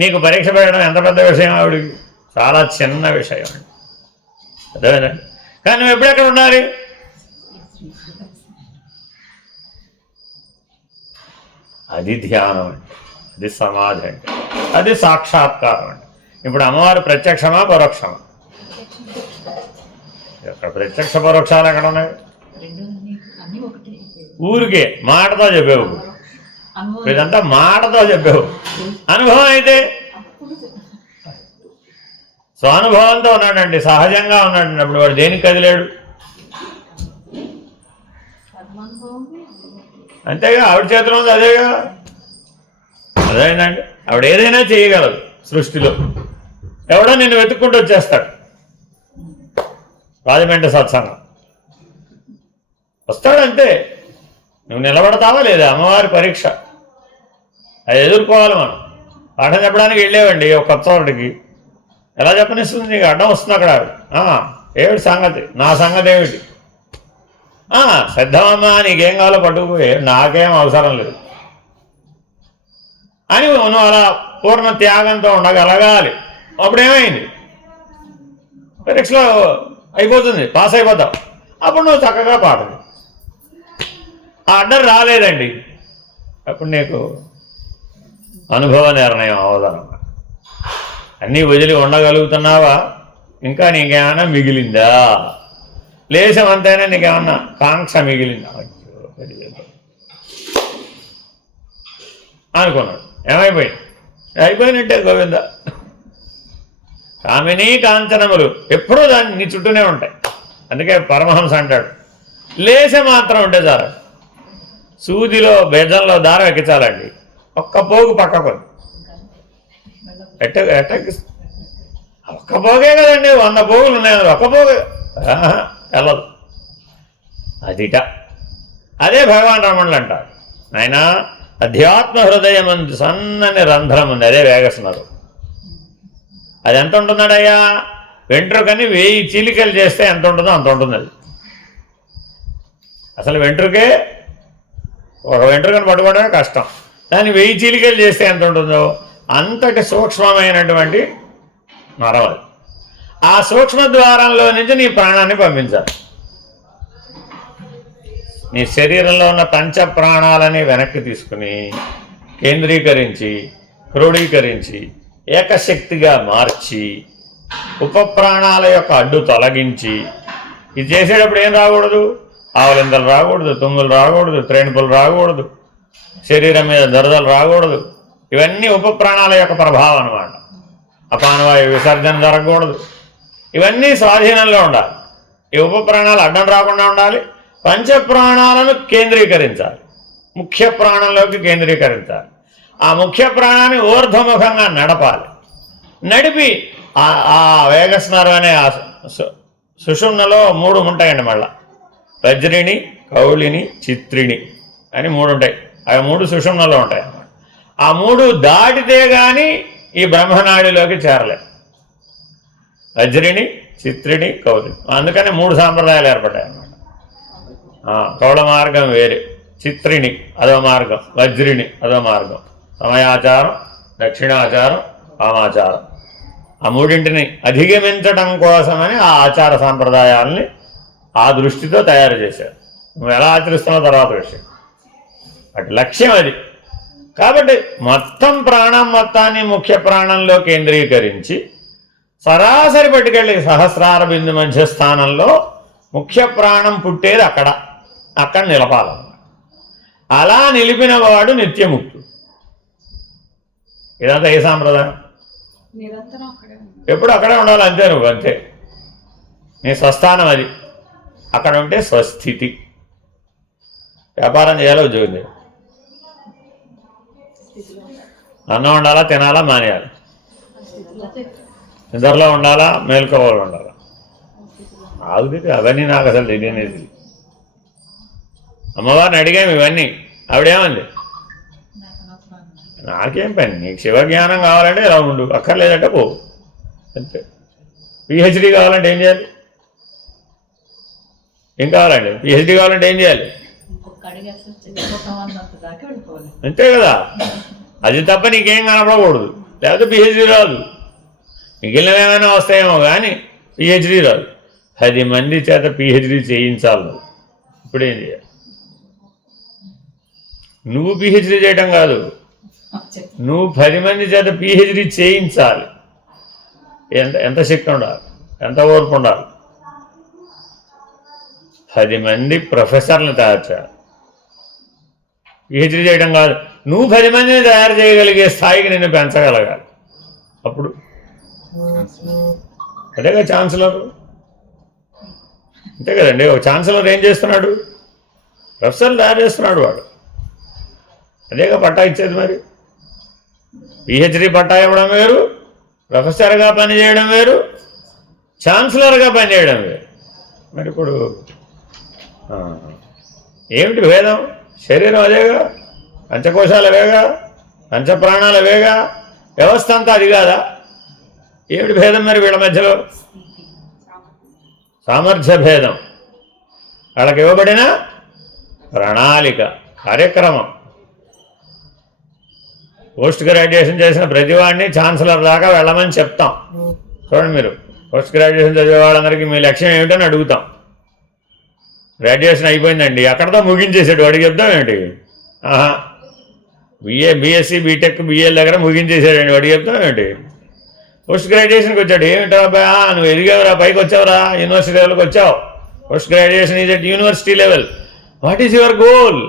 నీకు పరీక్ష పెట్టడం ఎంత పెద్ద విషయం? ఆవిడకి చాలా చిన్న విషయం అండి. అదేనండి. కానీ నువ్వు ఎప్పుడెక్కడ ఉండాలి? అది ధ్యానం అంటే, అది సమాధి అంటే, అది సాక్షాత్కారం అంటే. ఇప్పుడు అమ్మవారు ప్రత్యక్షమా పరోక్షమా? ఇక్కడ ప్రత్యక్ష పరోక్షాలు ఎక్కడ ఉన్నాయి? ఊరికే మాటతో చెప్పేవు. ఇదంతా మాటతో చెప్పేవు. అనుభవం అయితే స్వానుభవంతో ఉన్నాడండి, సహజంగా ఉన్నాడండి. అప్పుడు వాడు దేనికి కదిలేడు? అంతేగా, ఆవిడ చేతిలో ఉంది అదేగా. అదేనండి, ఆవిడ ఏదైనా చేయగలదు సృష్టిలో. ఎవడో నిన్ను వెతుక్కుంటూ వచ్చేస్తాడు. రాజమండ్రి సత్సంగం వస్తాడంతే. నువ్వు నిలబడతావా లేదా? అమ్మవారి పరీక్ష. అది ఎదుర్కోవాలి మనం. పాఠం చెప్పడానికి వెళ్ళేవండి ఒక కొత్త వాడికి. ఎలా చెప్పనిస్తుంది? నీకు అడ్డం వస్తుంది అక్కడ. ఏమిటి సంగతి? నా సంగతి ఏమిటి? సిద్ధమమ్మా, నీకేం కావాలో పట్టుకుపోయి, నాకేం అవసరం లేదు అని నువ్వు అలా పూర్ణ త్యాగంతో ఉండగలగాలి. అప్పుడేమైంది? పరీక్షలో అయిపోతుంది, పాస్ అయిపోతావు. అప్పుడు నువ్వు చక్కగా పాడదు. ఆ అడ్డం రాలేదండి, అప్పుడు నీకు అనుభవ నిర్ణయం అవదనమాట. అన్నీ వదిలి ఉండగలుగుతున్నావా? ఇంకా నీకేమైనా మిగిలిందా? లేశం అంతైనా నీకేమన్నా కాంక్ష మిగిలిందా? అనుకున్నాడు. ఏమైపోయింది? అయిపోయినట్టే గోవింద. కామినీ కాంచనములు ఎప్పుడూ దాన్ని నీ చుట్టూనే ఉంటాయి. అందుకే పరమహంస అంటాడు, లేశ మాత్రం ఉంటే చాలు. సూదిలో బెజంలో దారం ఎక్కించాలండి, ఒక్క పోగు పక్కకు ఒక్క పోగే కదండి, 100 పోగులు ఉన్నాయి, ఒక్క పోగే వెళ్ళదు. అదిట. అదే భగవాన్ రమణులు అంటారు, ఆయన అధ్యాత్మ హృదయం ఉంది, సన్నని రంధ్రం ఉంది, అదే వేగస్నరు. అది ఎంత ఉంటున్నాడయ్యా? వెంట్రుకని 1000 చీలికలు చేస్తే ఎంత ఉంటుందో అంత ఉంటుంది. అది అసలు వెంట్రుకే, ఒక వెంట్రుకను పట్టుకోవడమే కష్టం, దాన్ని 1000 చీలికలు చేస్తే ఎంత ఉంటుందో అంతటి సూక్ష్మమైనటువంటి నరం అది. ఆ సూక్ష్మ ద్వారంలో నుంచి నీ ప్రాణాన్ని పంపించాలి. నీ శరీరంలో ఉన్న పంచ ప్రాణాలని వెనక్కి తీసుకుని కేంద్రీకరించి క్రోడీకరించి ఏకశక్తిగా మార్చి ఉపప్రాణాల యొక్క అడ్డు తొలగించి, ఇది చేసేటప్పుడు ఏం రాకూడదు? ఆవలింతలు రాకూడదు, తుంగులు రాకూడదు, త్రేణుపులు రాకూడదు, శరీరం మీద దురదలు రాకూడదు. ఇవన్నీ ఉపప్రాణాల యొక్క ప్రభావం అన్నమాట. అపానవాయు విసర్జన జరగకూడదు. ఇవన్నీ స్వాధీనంలో ఉండాలి. ఈ ఉపప్రాణాలు అడ్డం రాకుండా ఉండాలి. పంచప్రాణాలను కేంద్రీకరించాలి, ముఖ్య ప్రాణంలోకి కేంద్రీకరించాలి. ఆ ముఖ్య ప్రాణాన్ని ఊర్ధ్వముఖంగా నడపాలి. నడిపి ఆ వేగస్నరం అనే సుషుమ్నలో 3 ఉంటాయండి. మళ్ళా వజ్రిణి, కౌళిని, చిత్రిణి అని 3 ఉంటాయి. అవి 3 సుషుమ్నలో ఉంటాయి అన్నమాట. ఆ 3 దాటితే కానీ ఈ బ్రహ్మనాడిలోకి చేరలేదు. వజ్రిణి, చిత్రిణి, కౌళిని. అందుకని 3 సాంప్రదాయాలు ఏర్పడ్డాయి అన్నమాట. కౌళ మార్గం వేరే, చిత్రిణి అదో మార్గం, వజ్రిణి అదో మార్గం, సమయాచారం, దక్షిణాచారం, వామాచారం. ఆ 3ంటిని అధిగమించడం కోసమని ఆ ఆచార సాంప్రదాయాల్ని ఆ దృష్టితో తయారు చేశారు. నువ్వు ఎలా ఆచరిస్తున్నావు తర్వాత విషయం, అటు లక్ష్యం అది. కాబట్టి మొత్తం ప్రాణం మొత్తాన్ని ముఖ్య ప్రాణంలో కేంద్రీకరించి సరాసరి పట్టుకెళ్ళి సహస్రార బిందు మధ్య స్థానంలో ముఖ్య ప్రాణం పుట్టేది అక్కడ నిలపాలన్నమాట. అలా నిలిపిన వాడు నిత్యముక్తుడు. ఇదంతా ఏ సాంప్రదాయం? ఎప్పుడు అక్కడే ఉండాలి, అంతే. నువ్వు అంతే, నీ స్వస్థానం అది. అక్కడ ఉంటే స్వస్థితి. వ్యాపారం చేయాలి, ఉద్యోగం చేయాలి, అన్నం ఉండాలా, తినాలా, మానేయాలి, నిద్రలో ఉండాలా, మేల్కోవాలి ఉండాలా. ఆగుతుంది. అవన్నీ నాకు అసలు తెలియనేది. అమ్మవారిని అడిగాము ఇవన్నీ, ఆవిడేమంది? నాకేం పని, నీకు శివజ్ఞానం కావాలంటే ఇలా ఉండు, అక్కర్లేదంటే పో, అంతే. పిహెచ్డి కావాలంటే ఏం చేయాలి? ఏం కావాలండి? పిహెచ్డి కావాలంటే ఏం చేయాలి? అంతే కదా. అది తప్ప నీకేం కనపడకూడదు, లేకపోతే పిహెచ్డి రాదు. మిగిలినవి ఏమైనా వస్తాయేమో కానీ పిహెచ్డి రాదు. 10 మంది చేత పిహెచ్డి చేయించాలి నువ్వు. ఇప్పుడేం చేయాలి? నువ్వు పిహెచ్డి చేయటం కాదు, నువ్వు 10 మంది చేత పిహెచ్డి చేయించాలి. ఎంత శక్తి ఉండాలి, ఎంత ఓర్పు ఉండాలి. 10 మంది ప్రొఫెసర్లను తయారు చేయాలి. పిహెచ్డి చేయడం కాదు, నువ్వు 10 మందిని తయారు చేయగలిగే స్థాయికి నిన్ను పెంచగలగాలి. అప్పుడు అదేగా ఛాన్సలర్. అంతే కదండి. ఒక ఛాన్సలర్ ఏం చేస్తున్నాడు? ప్రొఫెసర్లు తయారు చేస్తున్నాడు వాడు. అదేగా పట్టా ఇచ్చేది. మరి పిహెచ్డి పట్టా ఇవ్వడం వేరు, ప్రొఫెసర్గా పనిచేయడం వేరు, ఛాన్సలర్గా పనిచేయడం వేరు. మరి ఇప్పుడు ఏమిటి భేదం? శరీరం అదేగా, పంచకోశాలు అవేగా, పంచప్రాణాలు అవేగా, వ్యవస్థ అంతా అది కాదా? ఏమిటి భేదం మరి వీళ్ళ మధ్యలో? సామర్థ్య భేదం. వాళ్ళకి ఇవ్వబడిన ప్రణాళిక, కార్యక్రమం. పోస్ట్ గ్రాడ్యుయేషన్ చేసిన ప్రతివాడిని ఛాన్సలర్ దాకా వెళ్ళమని చెప్తాం. చూడండి, మీరు పోస్ట్ గ్రాడ్యుయేషన్ చదివే వాళ్ళందరికీ మీ లక్ష్యం ఏమిటని అడుగుతాం. గ్రాడ్యుయేషన్ అయిపోయిందండి, అక్కడతో ముగించేసాడు, వాడికి చెప్తాం ఏమిటి? బీఎస్సీ బీటెక్ బీఏల దగ్గర ముగించేసాడండి. వాడు చెప్తాను ఏంటి, పోస్ట్ గ్రాడ్యుయేషన్కి వచ్చాడు. ఏమిటా అబ్బాయి నువ్వు ఎదిగావురా, పైకి వచ్చావురా, యూనివర్సిటీ లెవెల్కి వచ్చావు. Post graduation is at university level. What is your goal?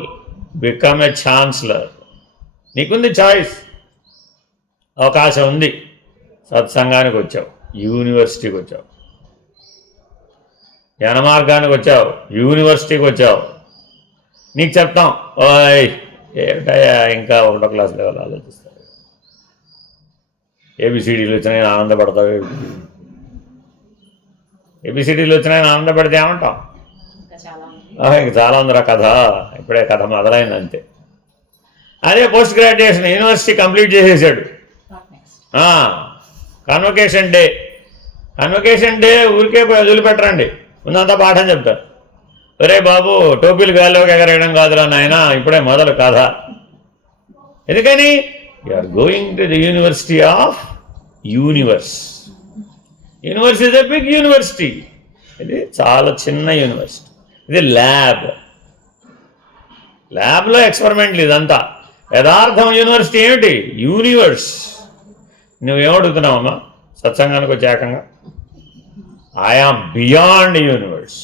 Become a chancellor. నీకుంది చాయిస్, అవకాశం ఉంది. సత్సంగానికి వచ్చావు, యూనివర్సిటీకి వచ్చావు. జ్ఞాన మార్గానికి వచ్చావు, యూనివర్సిటీకి వచ్చావు. నీకు చెప్తాం, ఓయ్ ఏమిటయ్యా ఇంకా 1వ క్లాస్ లెవెల్ ఆలోచిస్తావు, ఏబిసిడీలు వచ్చినాయని ఆనందపడతావు. ఏబిసిడీలు వచ్చినాయని ఆనందపడితే ఏమంటాం? ఇంక చాలా ఉందిరా కథ, ఇప్పుడే కథ మొదలైంది అంతే. అదే పోస్ట్ గ్రాడ్యుయేషన్ యూనివర్సిటీ కంప్లీట్ చేసేసాడు. కన్వకేషన్ డే ఊరికే వదిలిపెట్టరండి, ముందంతా పాఠం చెప్తారు. ఒరే బాబు టోపీలు గాల్లోకి ఎగరేయడం కాదురా నాయన, ఇప్పుడే మొదలు కథ. ఎందుకని? You are going to the university of universe. Universe is a big university. ఇది చాలా చిన్న యూనివర్సిటీ. ఇది ల్యాబ్లో ఎక్స్పెరిమెంట్లు ఇదంతా. యథార్థం యూనివర్సిటీ ఏమిటి? యూనివర్స్. నువ్వేమడుగుతున్నావమ్మా సత్సంగానికి వచ్చాకంగా? I am beyond universe.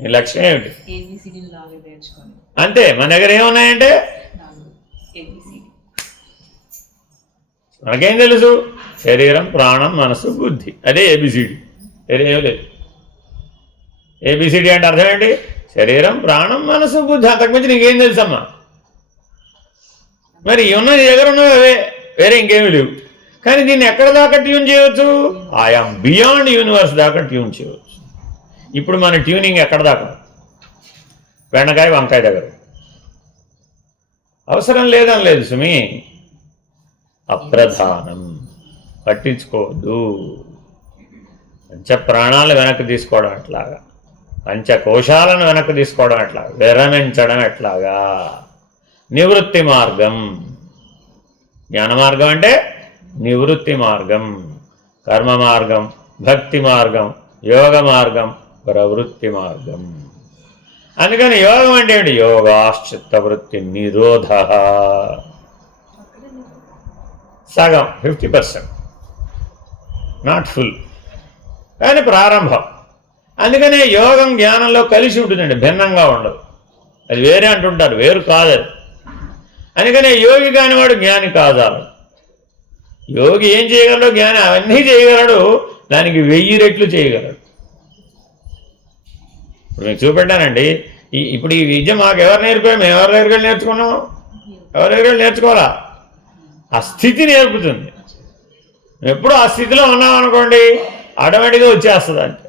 నీ లక్ష్యం ఏమిటి? అంతే. మన దగ్గర ఏమున్నాయంటే మనకేం తెలుసు? శరీరం, ప్రాణం, మనసు, బుద్ధి. అదే ఏబిసిడి. వేరేం లేదు. ఏబిసిడి అంటే అర్థం ఏంటి? శరీరం, ప్రాణం, మనసు, బుద్ధి. అంతకుమించి నీకేం తెలుసమ్మా? మరి ఉన్నది దగ్గర ఉన్నవి అవే, వేరే ఇంకేమీ లేవు. కానీ దీన్ని ఎక్కడ దాకా ట్యూన్ చేయవచ్చు? ఐఆమ్ బియాండ్ యూనివర్స్ దాకా ట్యూన్ చేయవచ్చు. ఇప్పుడు మన ట్యూనింగ్ ఎక్కడ దాకా? బెండకాయ వంకాయ దగ్గర. అవసరం లేదని లేదు సుమి, అప్రధానం. పట్టించుకోవద్దు. పంచ ప్రాణాలు వెనక్కి తీసుకోవడం ఎట్లాగా, పంచకోశాలను వెనక్కి తీసుకోవడం ఎట్లాగా, విరమించడం ఎట్లాగా. నివృత్తి మార్గం. జ్ఞాన మార్గం అంటే నివృత్తి మార్గం. కర్మ మార్గం, భక్తి మార్గం, యోగ మార్గం, ప్రవృత్తి మార్గం. అందుకని యోగం అంటే ఏంటి? యోగాశ్చిత్తవృత్తి నిరోధ. సగం, 50%, నాట్ ఫుల్, కానీ ప్రారంభం. అందుకనే యోగం జ్ఞానంలో కలిసి ఉంటుందండి, భిన్నంగా ఉండదు. అది వేరే అంటుంటారు, వేరు కాదు. అందుకనే యోగి కానివాడు జ్ఞాని కాదాలు. యోగి ఏం చేయగలడు? జ్ఞాని అవన్నీ చేయగలడు, దానికి 1000 రెట్లు చేయగలడు. ఇప్పుడు మీకు చూపెట్టానండి. ఇప్పుడు ఈ విద్య మాకు ఎవరు నేర్పారు? మేము ఎవరి దగ్గర నేర్చుకున్నాం? ఎవరి దగ్గర నేర్చుకోవాలా? ఆ స్థితి నేర్పుతుంది. ఎప్పుడు ఆ స్థితిలో ఉన్నామనుకోండి, ఆటోమేటిక్గా వచ్చేస్తుంది. అంటే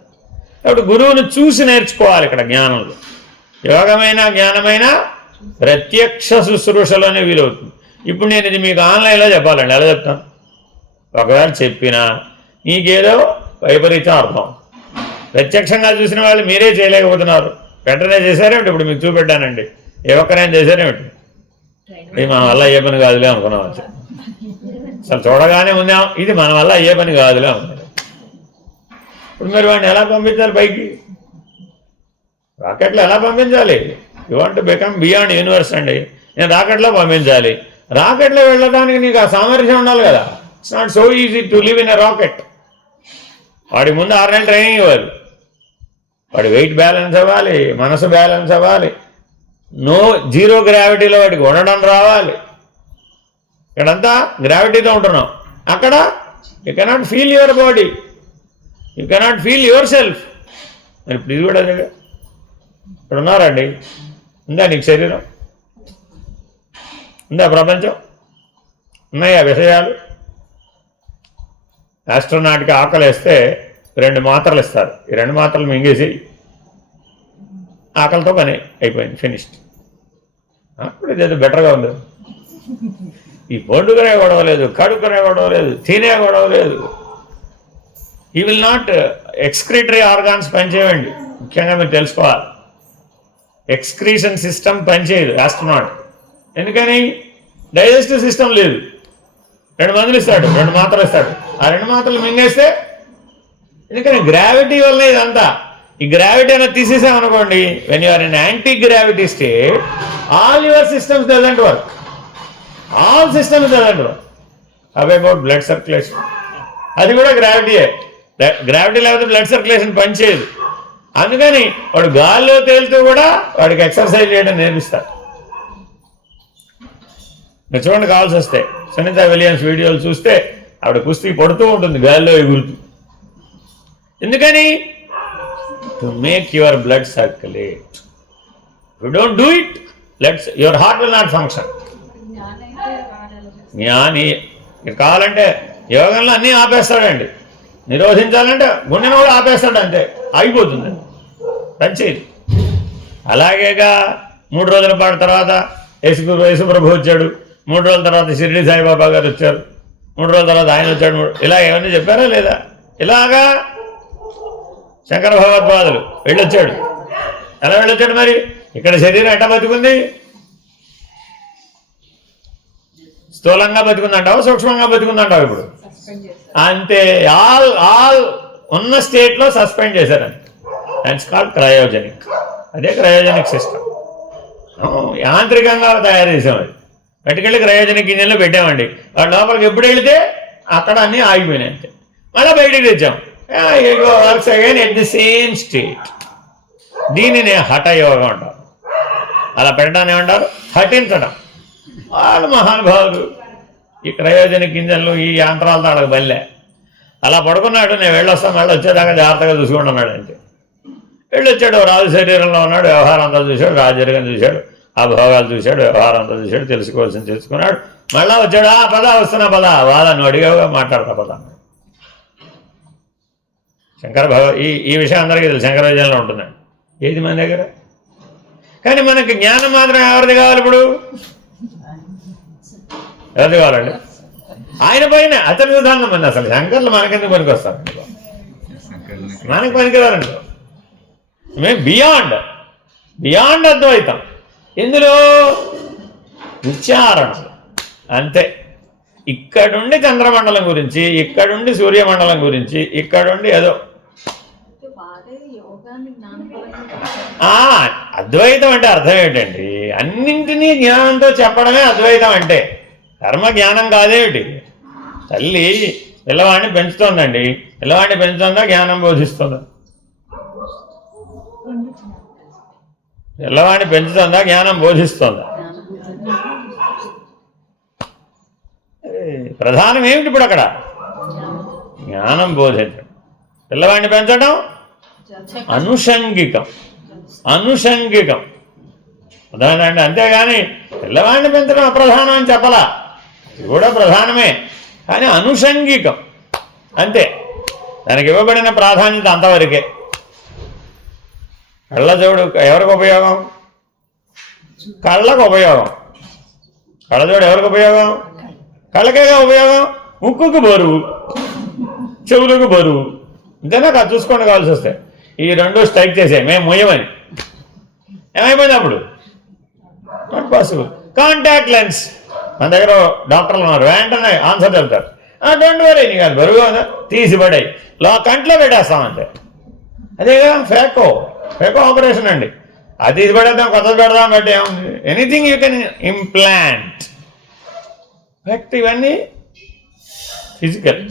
కాబట్టి గురువుని చూసి నేర్చుకోవాలి. ఇక్కడ జ్ఞానంలో యోగమైన జ్ఞానమైన ప్రత్యక్ష శుశ్రూషలోనే వీలవుతుంది. ఇప్పుడు నేను ఇది మీకు ఆన్లైన్లో చెప్పాలండి, ఎలా చెప్తాను? ఒకవేళ చెప్పినా నీకేదో వైపరీత్యం అర్థం. ప్రత్యక్షంగా చూసిన వాళ్ళు మీరే చేయలేకపోతున్నారు. వెంటనే చేశారేమిటి? ఇప్పుడు మీకు చూపెట్టానండి, ఏ ఒక్కరైనా చేశారేమిటి? ఇది మన వల్ల అయ్యే పని కాదులే అనుకున్నాం. అసలు చూడగానే ఉందాం, ఇది మన వల్ల అయ్యే పని కాదులే అనుకున్నాం. ఇప్పుడు మీరు వాడిని ఎలా పంపించాలి పైకి? రాకెట్లో ఎలా పంపించాలి? You want to become beyond universe అండి. నేను రాకెట్లో పంపించాలి. రాకెట్లో వెళ్ళడానికి నీకు ఆ సామర్థ్యం ఉండాలి కదా. It's not so easy to live in a rocket. వాడికి ముందు 6 నెలలు ట్రైనింగ్ ఇవ్వాలి. వాడి వెయిట్ బ్యాలెన్స్ అవ్వాలి, మనసు బ్యాలెన్స్ అవ్వాలి, జీరో గ్రావిటీలో వాడికి ఉండడం రావాలి. ఇక్కడంతా గ్రావిటీతో ఉంటున్నాం, అక్కడ you cannot feel your body, you cannot feel your self. మరి ఇప్పుడు ఇది కూడా ఇక్కడ ఉన్నారండి. ఉందా నీకు శరీరం? ఉందా ప్రపంచం? ఉన్నాయా విషయాలు? ఆస్ట్రోనాట్కి ఆకలి వేస్తే 2 మాత్రలు ఇస్తారు. ఈ 2 మాత్రలు మింగేసి ఆకలితో పని అయిపోయింది, ఫినిష్డ్. అప్పుడు ఇదేదో బెటర్గా ఉంది. ఈ పండుగనే గొడవ లేదు, కడుకునే గొడవ లేదు, తినే గొడవ లేదు. ఈ విల్ నాట్ ఎక్స్క్రీటరీ ఆర్గాన్స్ పనిచేయండి. ముఖ్యంగా మీరు తెలుసుకోవాలి, ఎక్స్క్రీషన్ సిస్టమ్ పనిచేయదు ఆస్ట్రోనాట్. ఎందుకని? డైజెస్టివ్ సిస్టమ్ లేదు. 2 మందులు ఇస్తాడు, 2 మాత్రలు ఇస్తాడు. ఆ 2 మాత్రలు మింగేస్తే, ఎందుకని గ్రావిటీ వల్ల ఇదంతా. ఈ గ్రావిటీ అనేది తీసేసామనుకోండి, when you are in anti gravity state, all your systems doesn't work. All systems చదవండి అవి అబౌట్ బ్లడ్ సర్క్యులేషన్. అది కూడా గ్రావిటీయే. గ్రావిటీ లేకపోతే బ్లడ్ సర్క్యులేషన్ పనిచేయదు. అందుకని వాడు గాల్లో తేలుతూ కూడా వాడికి ఎక్సర్సైజ్ చేయడం నేర్పిస్తారు. మీరు చూడండి కావాల్సి వస్తే సునీత విలియమ్స్ వీడియోలు చూస్తే ఆవిడ కుస్తీ పడుతూ ఉంటుంది గాల్లో ఎగురుతూ. ఎందుకని? To make your blood circulate. You don't do it, your heart will not function. జ్ఞాని కావాలంటే యోగంలో అన్నీ ఆపేస్తాడండి. నిరోధించాలంటే గుండెను కూడా ఆపేస్తాడు, అంతే, ఆగిపోతుంది, పనిచేయదు. అలాగేగా 3 రోజుల పాటు తర్వాత యేసు ప్రభు వచ్చాడు, 3 రోజుల తర్వాత షిరిడి సాయిబాబా గారు వచ్చారు, 3 రోజుల తర్వాత ఆయన వచ్చాడు, ఇలా ఏమన్నీ చెప్పారా లేదా? ఇలాగా శంకర భగవత్పాదులు వెళ్ళొచ్చాడు. ఎలా వెళ్ళొచ్చాడు మరి? ఇక్కడ శరీరం ఎట్లా బతుకుంది? స్థూలంగా బతుకుందంటావా, సూక్ష్మంగా బతుకుందంటావు? ఇప్పుడు అంతే, ఆల్ ఉన్న స్టేట్లో సస్పెండ్ చేశారండి. That's called cryogenic. అదే క్రయోజెనిక్ సిస్టమ్. యాంత్రికంగా తయారు చేసాం. అది పట్టుకెళ్ళి క్రయోజెనిక్ ఇంజన్లో పెట్టామండి. వాడు లోపలికి ఎప్పుడు వెళితే అక్కడ అన్నీ ఆగిపోయినాయి, అంతే. మళ్ళీ బయటికి తెచ్చాం, works again at the same state. దీనిని హఠయోగం అంటారు. అలా పెట్టడాన్ని ఏమంటారు? హఠించడం. వాళ్ళు మహానుభావులు ఈ క్రయోజనిక్ ఇంజన్లు ఈ యంత్రాలతో అడగ బల్లే. అలా పడుకున్నాడు, నేను వెళ్ళొస్తాను, మళ్ళీ వచ్చేదాకా జాగ్రత్తగా చూసుకుంటున్నాడు, అంతే. వెళ్ళొచ్చాడు, రాజు శరీరంలో ఉన్నాడు, వ్యవహారం అంతా చూశాడు, రాజరికం చూశాడు, ఆ భోగాలు చూశాడు, వ్యవహారం అంతా చూశాడు, తెలుసుకోవాల్సింది తెలుసుకున్నాడు. మళ్ళీ వచ్చాడు, పద వస్తున్నా పద, వాదాన్ని అడిగావుగా మాట్లాడతా పద. ఈ విషయం అందరికీ తెలుసు, శంకర విజయంలో ఉంటుందండి. ఏది మన దగ్గర? కానీ మనకి జ్ఞానం మాత్రం ఎవరిది కావాలి? ఇప్పుడు ఎవరిది కావాలండి? ఆయన పైన అతని విధానం మంది. అసలు శంకర్లు మనకెందుకు పనికి వస్తారు? మనకి పనికిరారండి. మేము బియాండ్ అద్వైతం. ఇందులో ఉచ్చారణ అంతే. ఇక్కడుండి చంద్రమండలం గురించి, ఇక్కడుండి సూర్యమండలం గురించి, ఇక్కడుండి ఏదో అద్వైతం అంటే అర్థం ఏంటండి? అన్నింటినీ జ్ఞానంతో చెప్పడమే అద్వైతం అంటే. కర్మ జ్ఞానం కాదేమిటి? తల్లి పిల్లవాడిని పెంచుతోందండి, పిల్లవాడిని పెంచుతుందా జ్ఞానం బోధిస్తుందా? పిల్లవాడిని పెంచుతుందా జ్ఞానం బోధిస్తుందా? ప్రధానం ఏమిటి ఇప్పుడు అక్కడ? జ్ఞానం బోధించడం. పిల్లవాడిని పెంచడం అనుషంగికం. అర్థమైందండి? అంతేగాని పిల్లవాడిని పెంచడం అప్రధానం అని చెప్పలా, ఇది కూడా ప్రధానమే, కానీ అనుషంగికం అంతే. దానికి ఇవ్వబడిన ప్రాధాన్యత అంతవరకే. కళ్ళజోడు ఎవరికి ఉపయోగం? కళ్ళకు ఉపయోగం. కళ్ళజోడు ఎవరికి ఉపయోగం? కళ్ళకేగా ఉపయోగం. ముక్కుకు బరువు, చెవులకు బరువు, ఇంతేనా? కాదు, చూసుకోండి కావాల్సి వస్తే. ఈ రెండు స్ట్రైక్ చేసాయి, మేము మొయ్యమని. ఏమైపోయింది అప్పుడు? Not possible. కాంటాక్ట్ లెన్స్ మన దగ్గర డాక్టర్లు ఉన్నారు, వెంటనే ఆన్సర్ చెప్తారు, డోంట్ వరీ, నీకు అది బరువుగా ఉందా, తీసి పడాయి, కంట్లో పెట్టేస్తామంతే. అదేగా ఫేకో ఆపరేషన్ అండి. అది తీసి పడేద్దాం, కొత్తది పెడదాం, బట్టి ఏముంది? Anything you can implant. But ఇవన్నీ ఫిజికల్.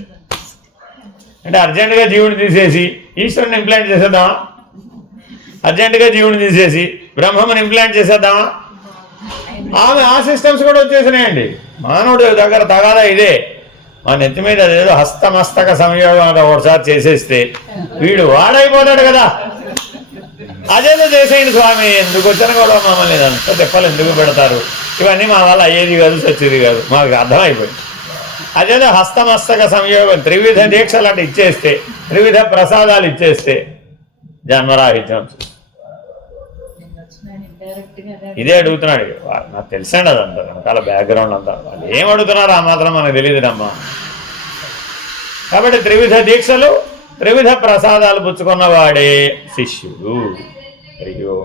అంటే అర్జెంటుగా జీవుని తీసేసి ఈశ్వరుని ఇంప్లాంట్ చేసేద్దామా? అర్జెంటుగా జీవుని తీసేసి బ్రహ్మని ఇంప్లాంట్ చేసేద్దామా? ఆ సిస్టమ్స్ కూడా వచ్చేసినాయండి. మానవుడు దగ్గర తగాదా ఇదే. మా నెత్తి మీద అదేదో హస్తమస్తక సంయోగం ఒకసారి చేసేస్తే వీడు వాడైపోతాడు కదా. అదేదో చేసేయండి స్వామి, ఎందుకు వచ్చిన కూడా మమ్మల్ని ఇదంతా తెప్పలు ఎందుకు పెడతారు? ఇవన్నీ మా వల్ల అయ్యేది కాదు, చచ్చేది కాదు, మాకు అర్థమైపోయింది. అదేదో హస్తమస్తక సంయోగం, త్రివిధ దీక్షలు అంటే ఇచ్చేస్తే, త్రివిధ ప్రసాదాలు ఇచ్చేస్తే జన్మరాహిత్యం. ఇదే అడుగుతున్నాడు. నాకు తెలిసండి అదంతా, వెనకాల బ్యాక్గ్రౌండ్ అంతా. వాళ్ళు ఏం అడుగుతున్నారు ఆ మాత్రం మనకు తెలియదురమ్మా. కాబట్టి త్రివిధ దీక్షలు, త్రివిధ ప్రసాదాలు పుచ్చుకున్నవాడే శిష్యుడు. అయ్యో.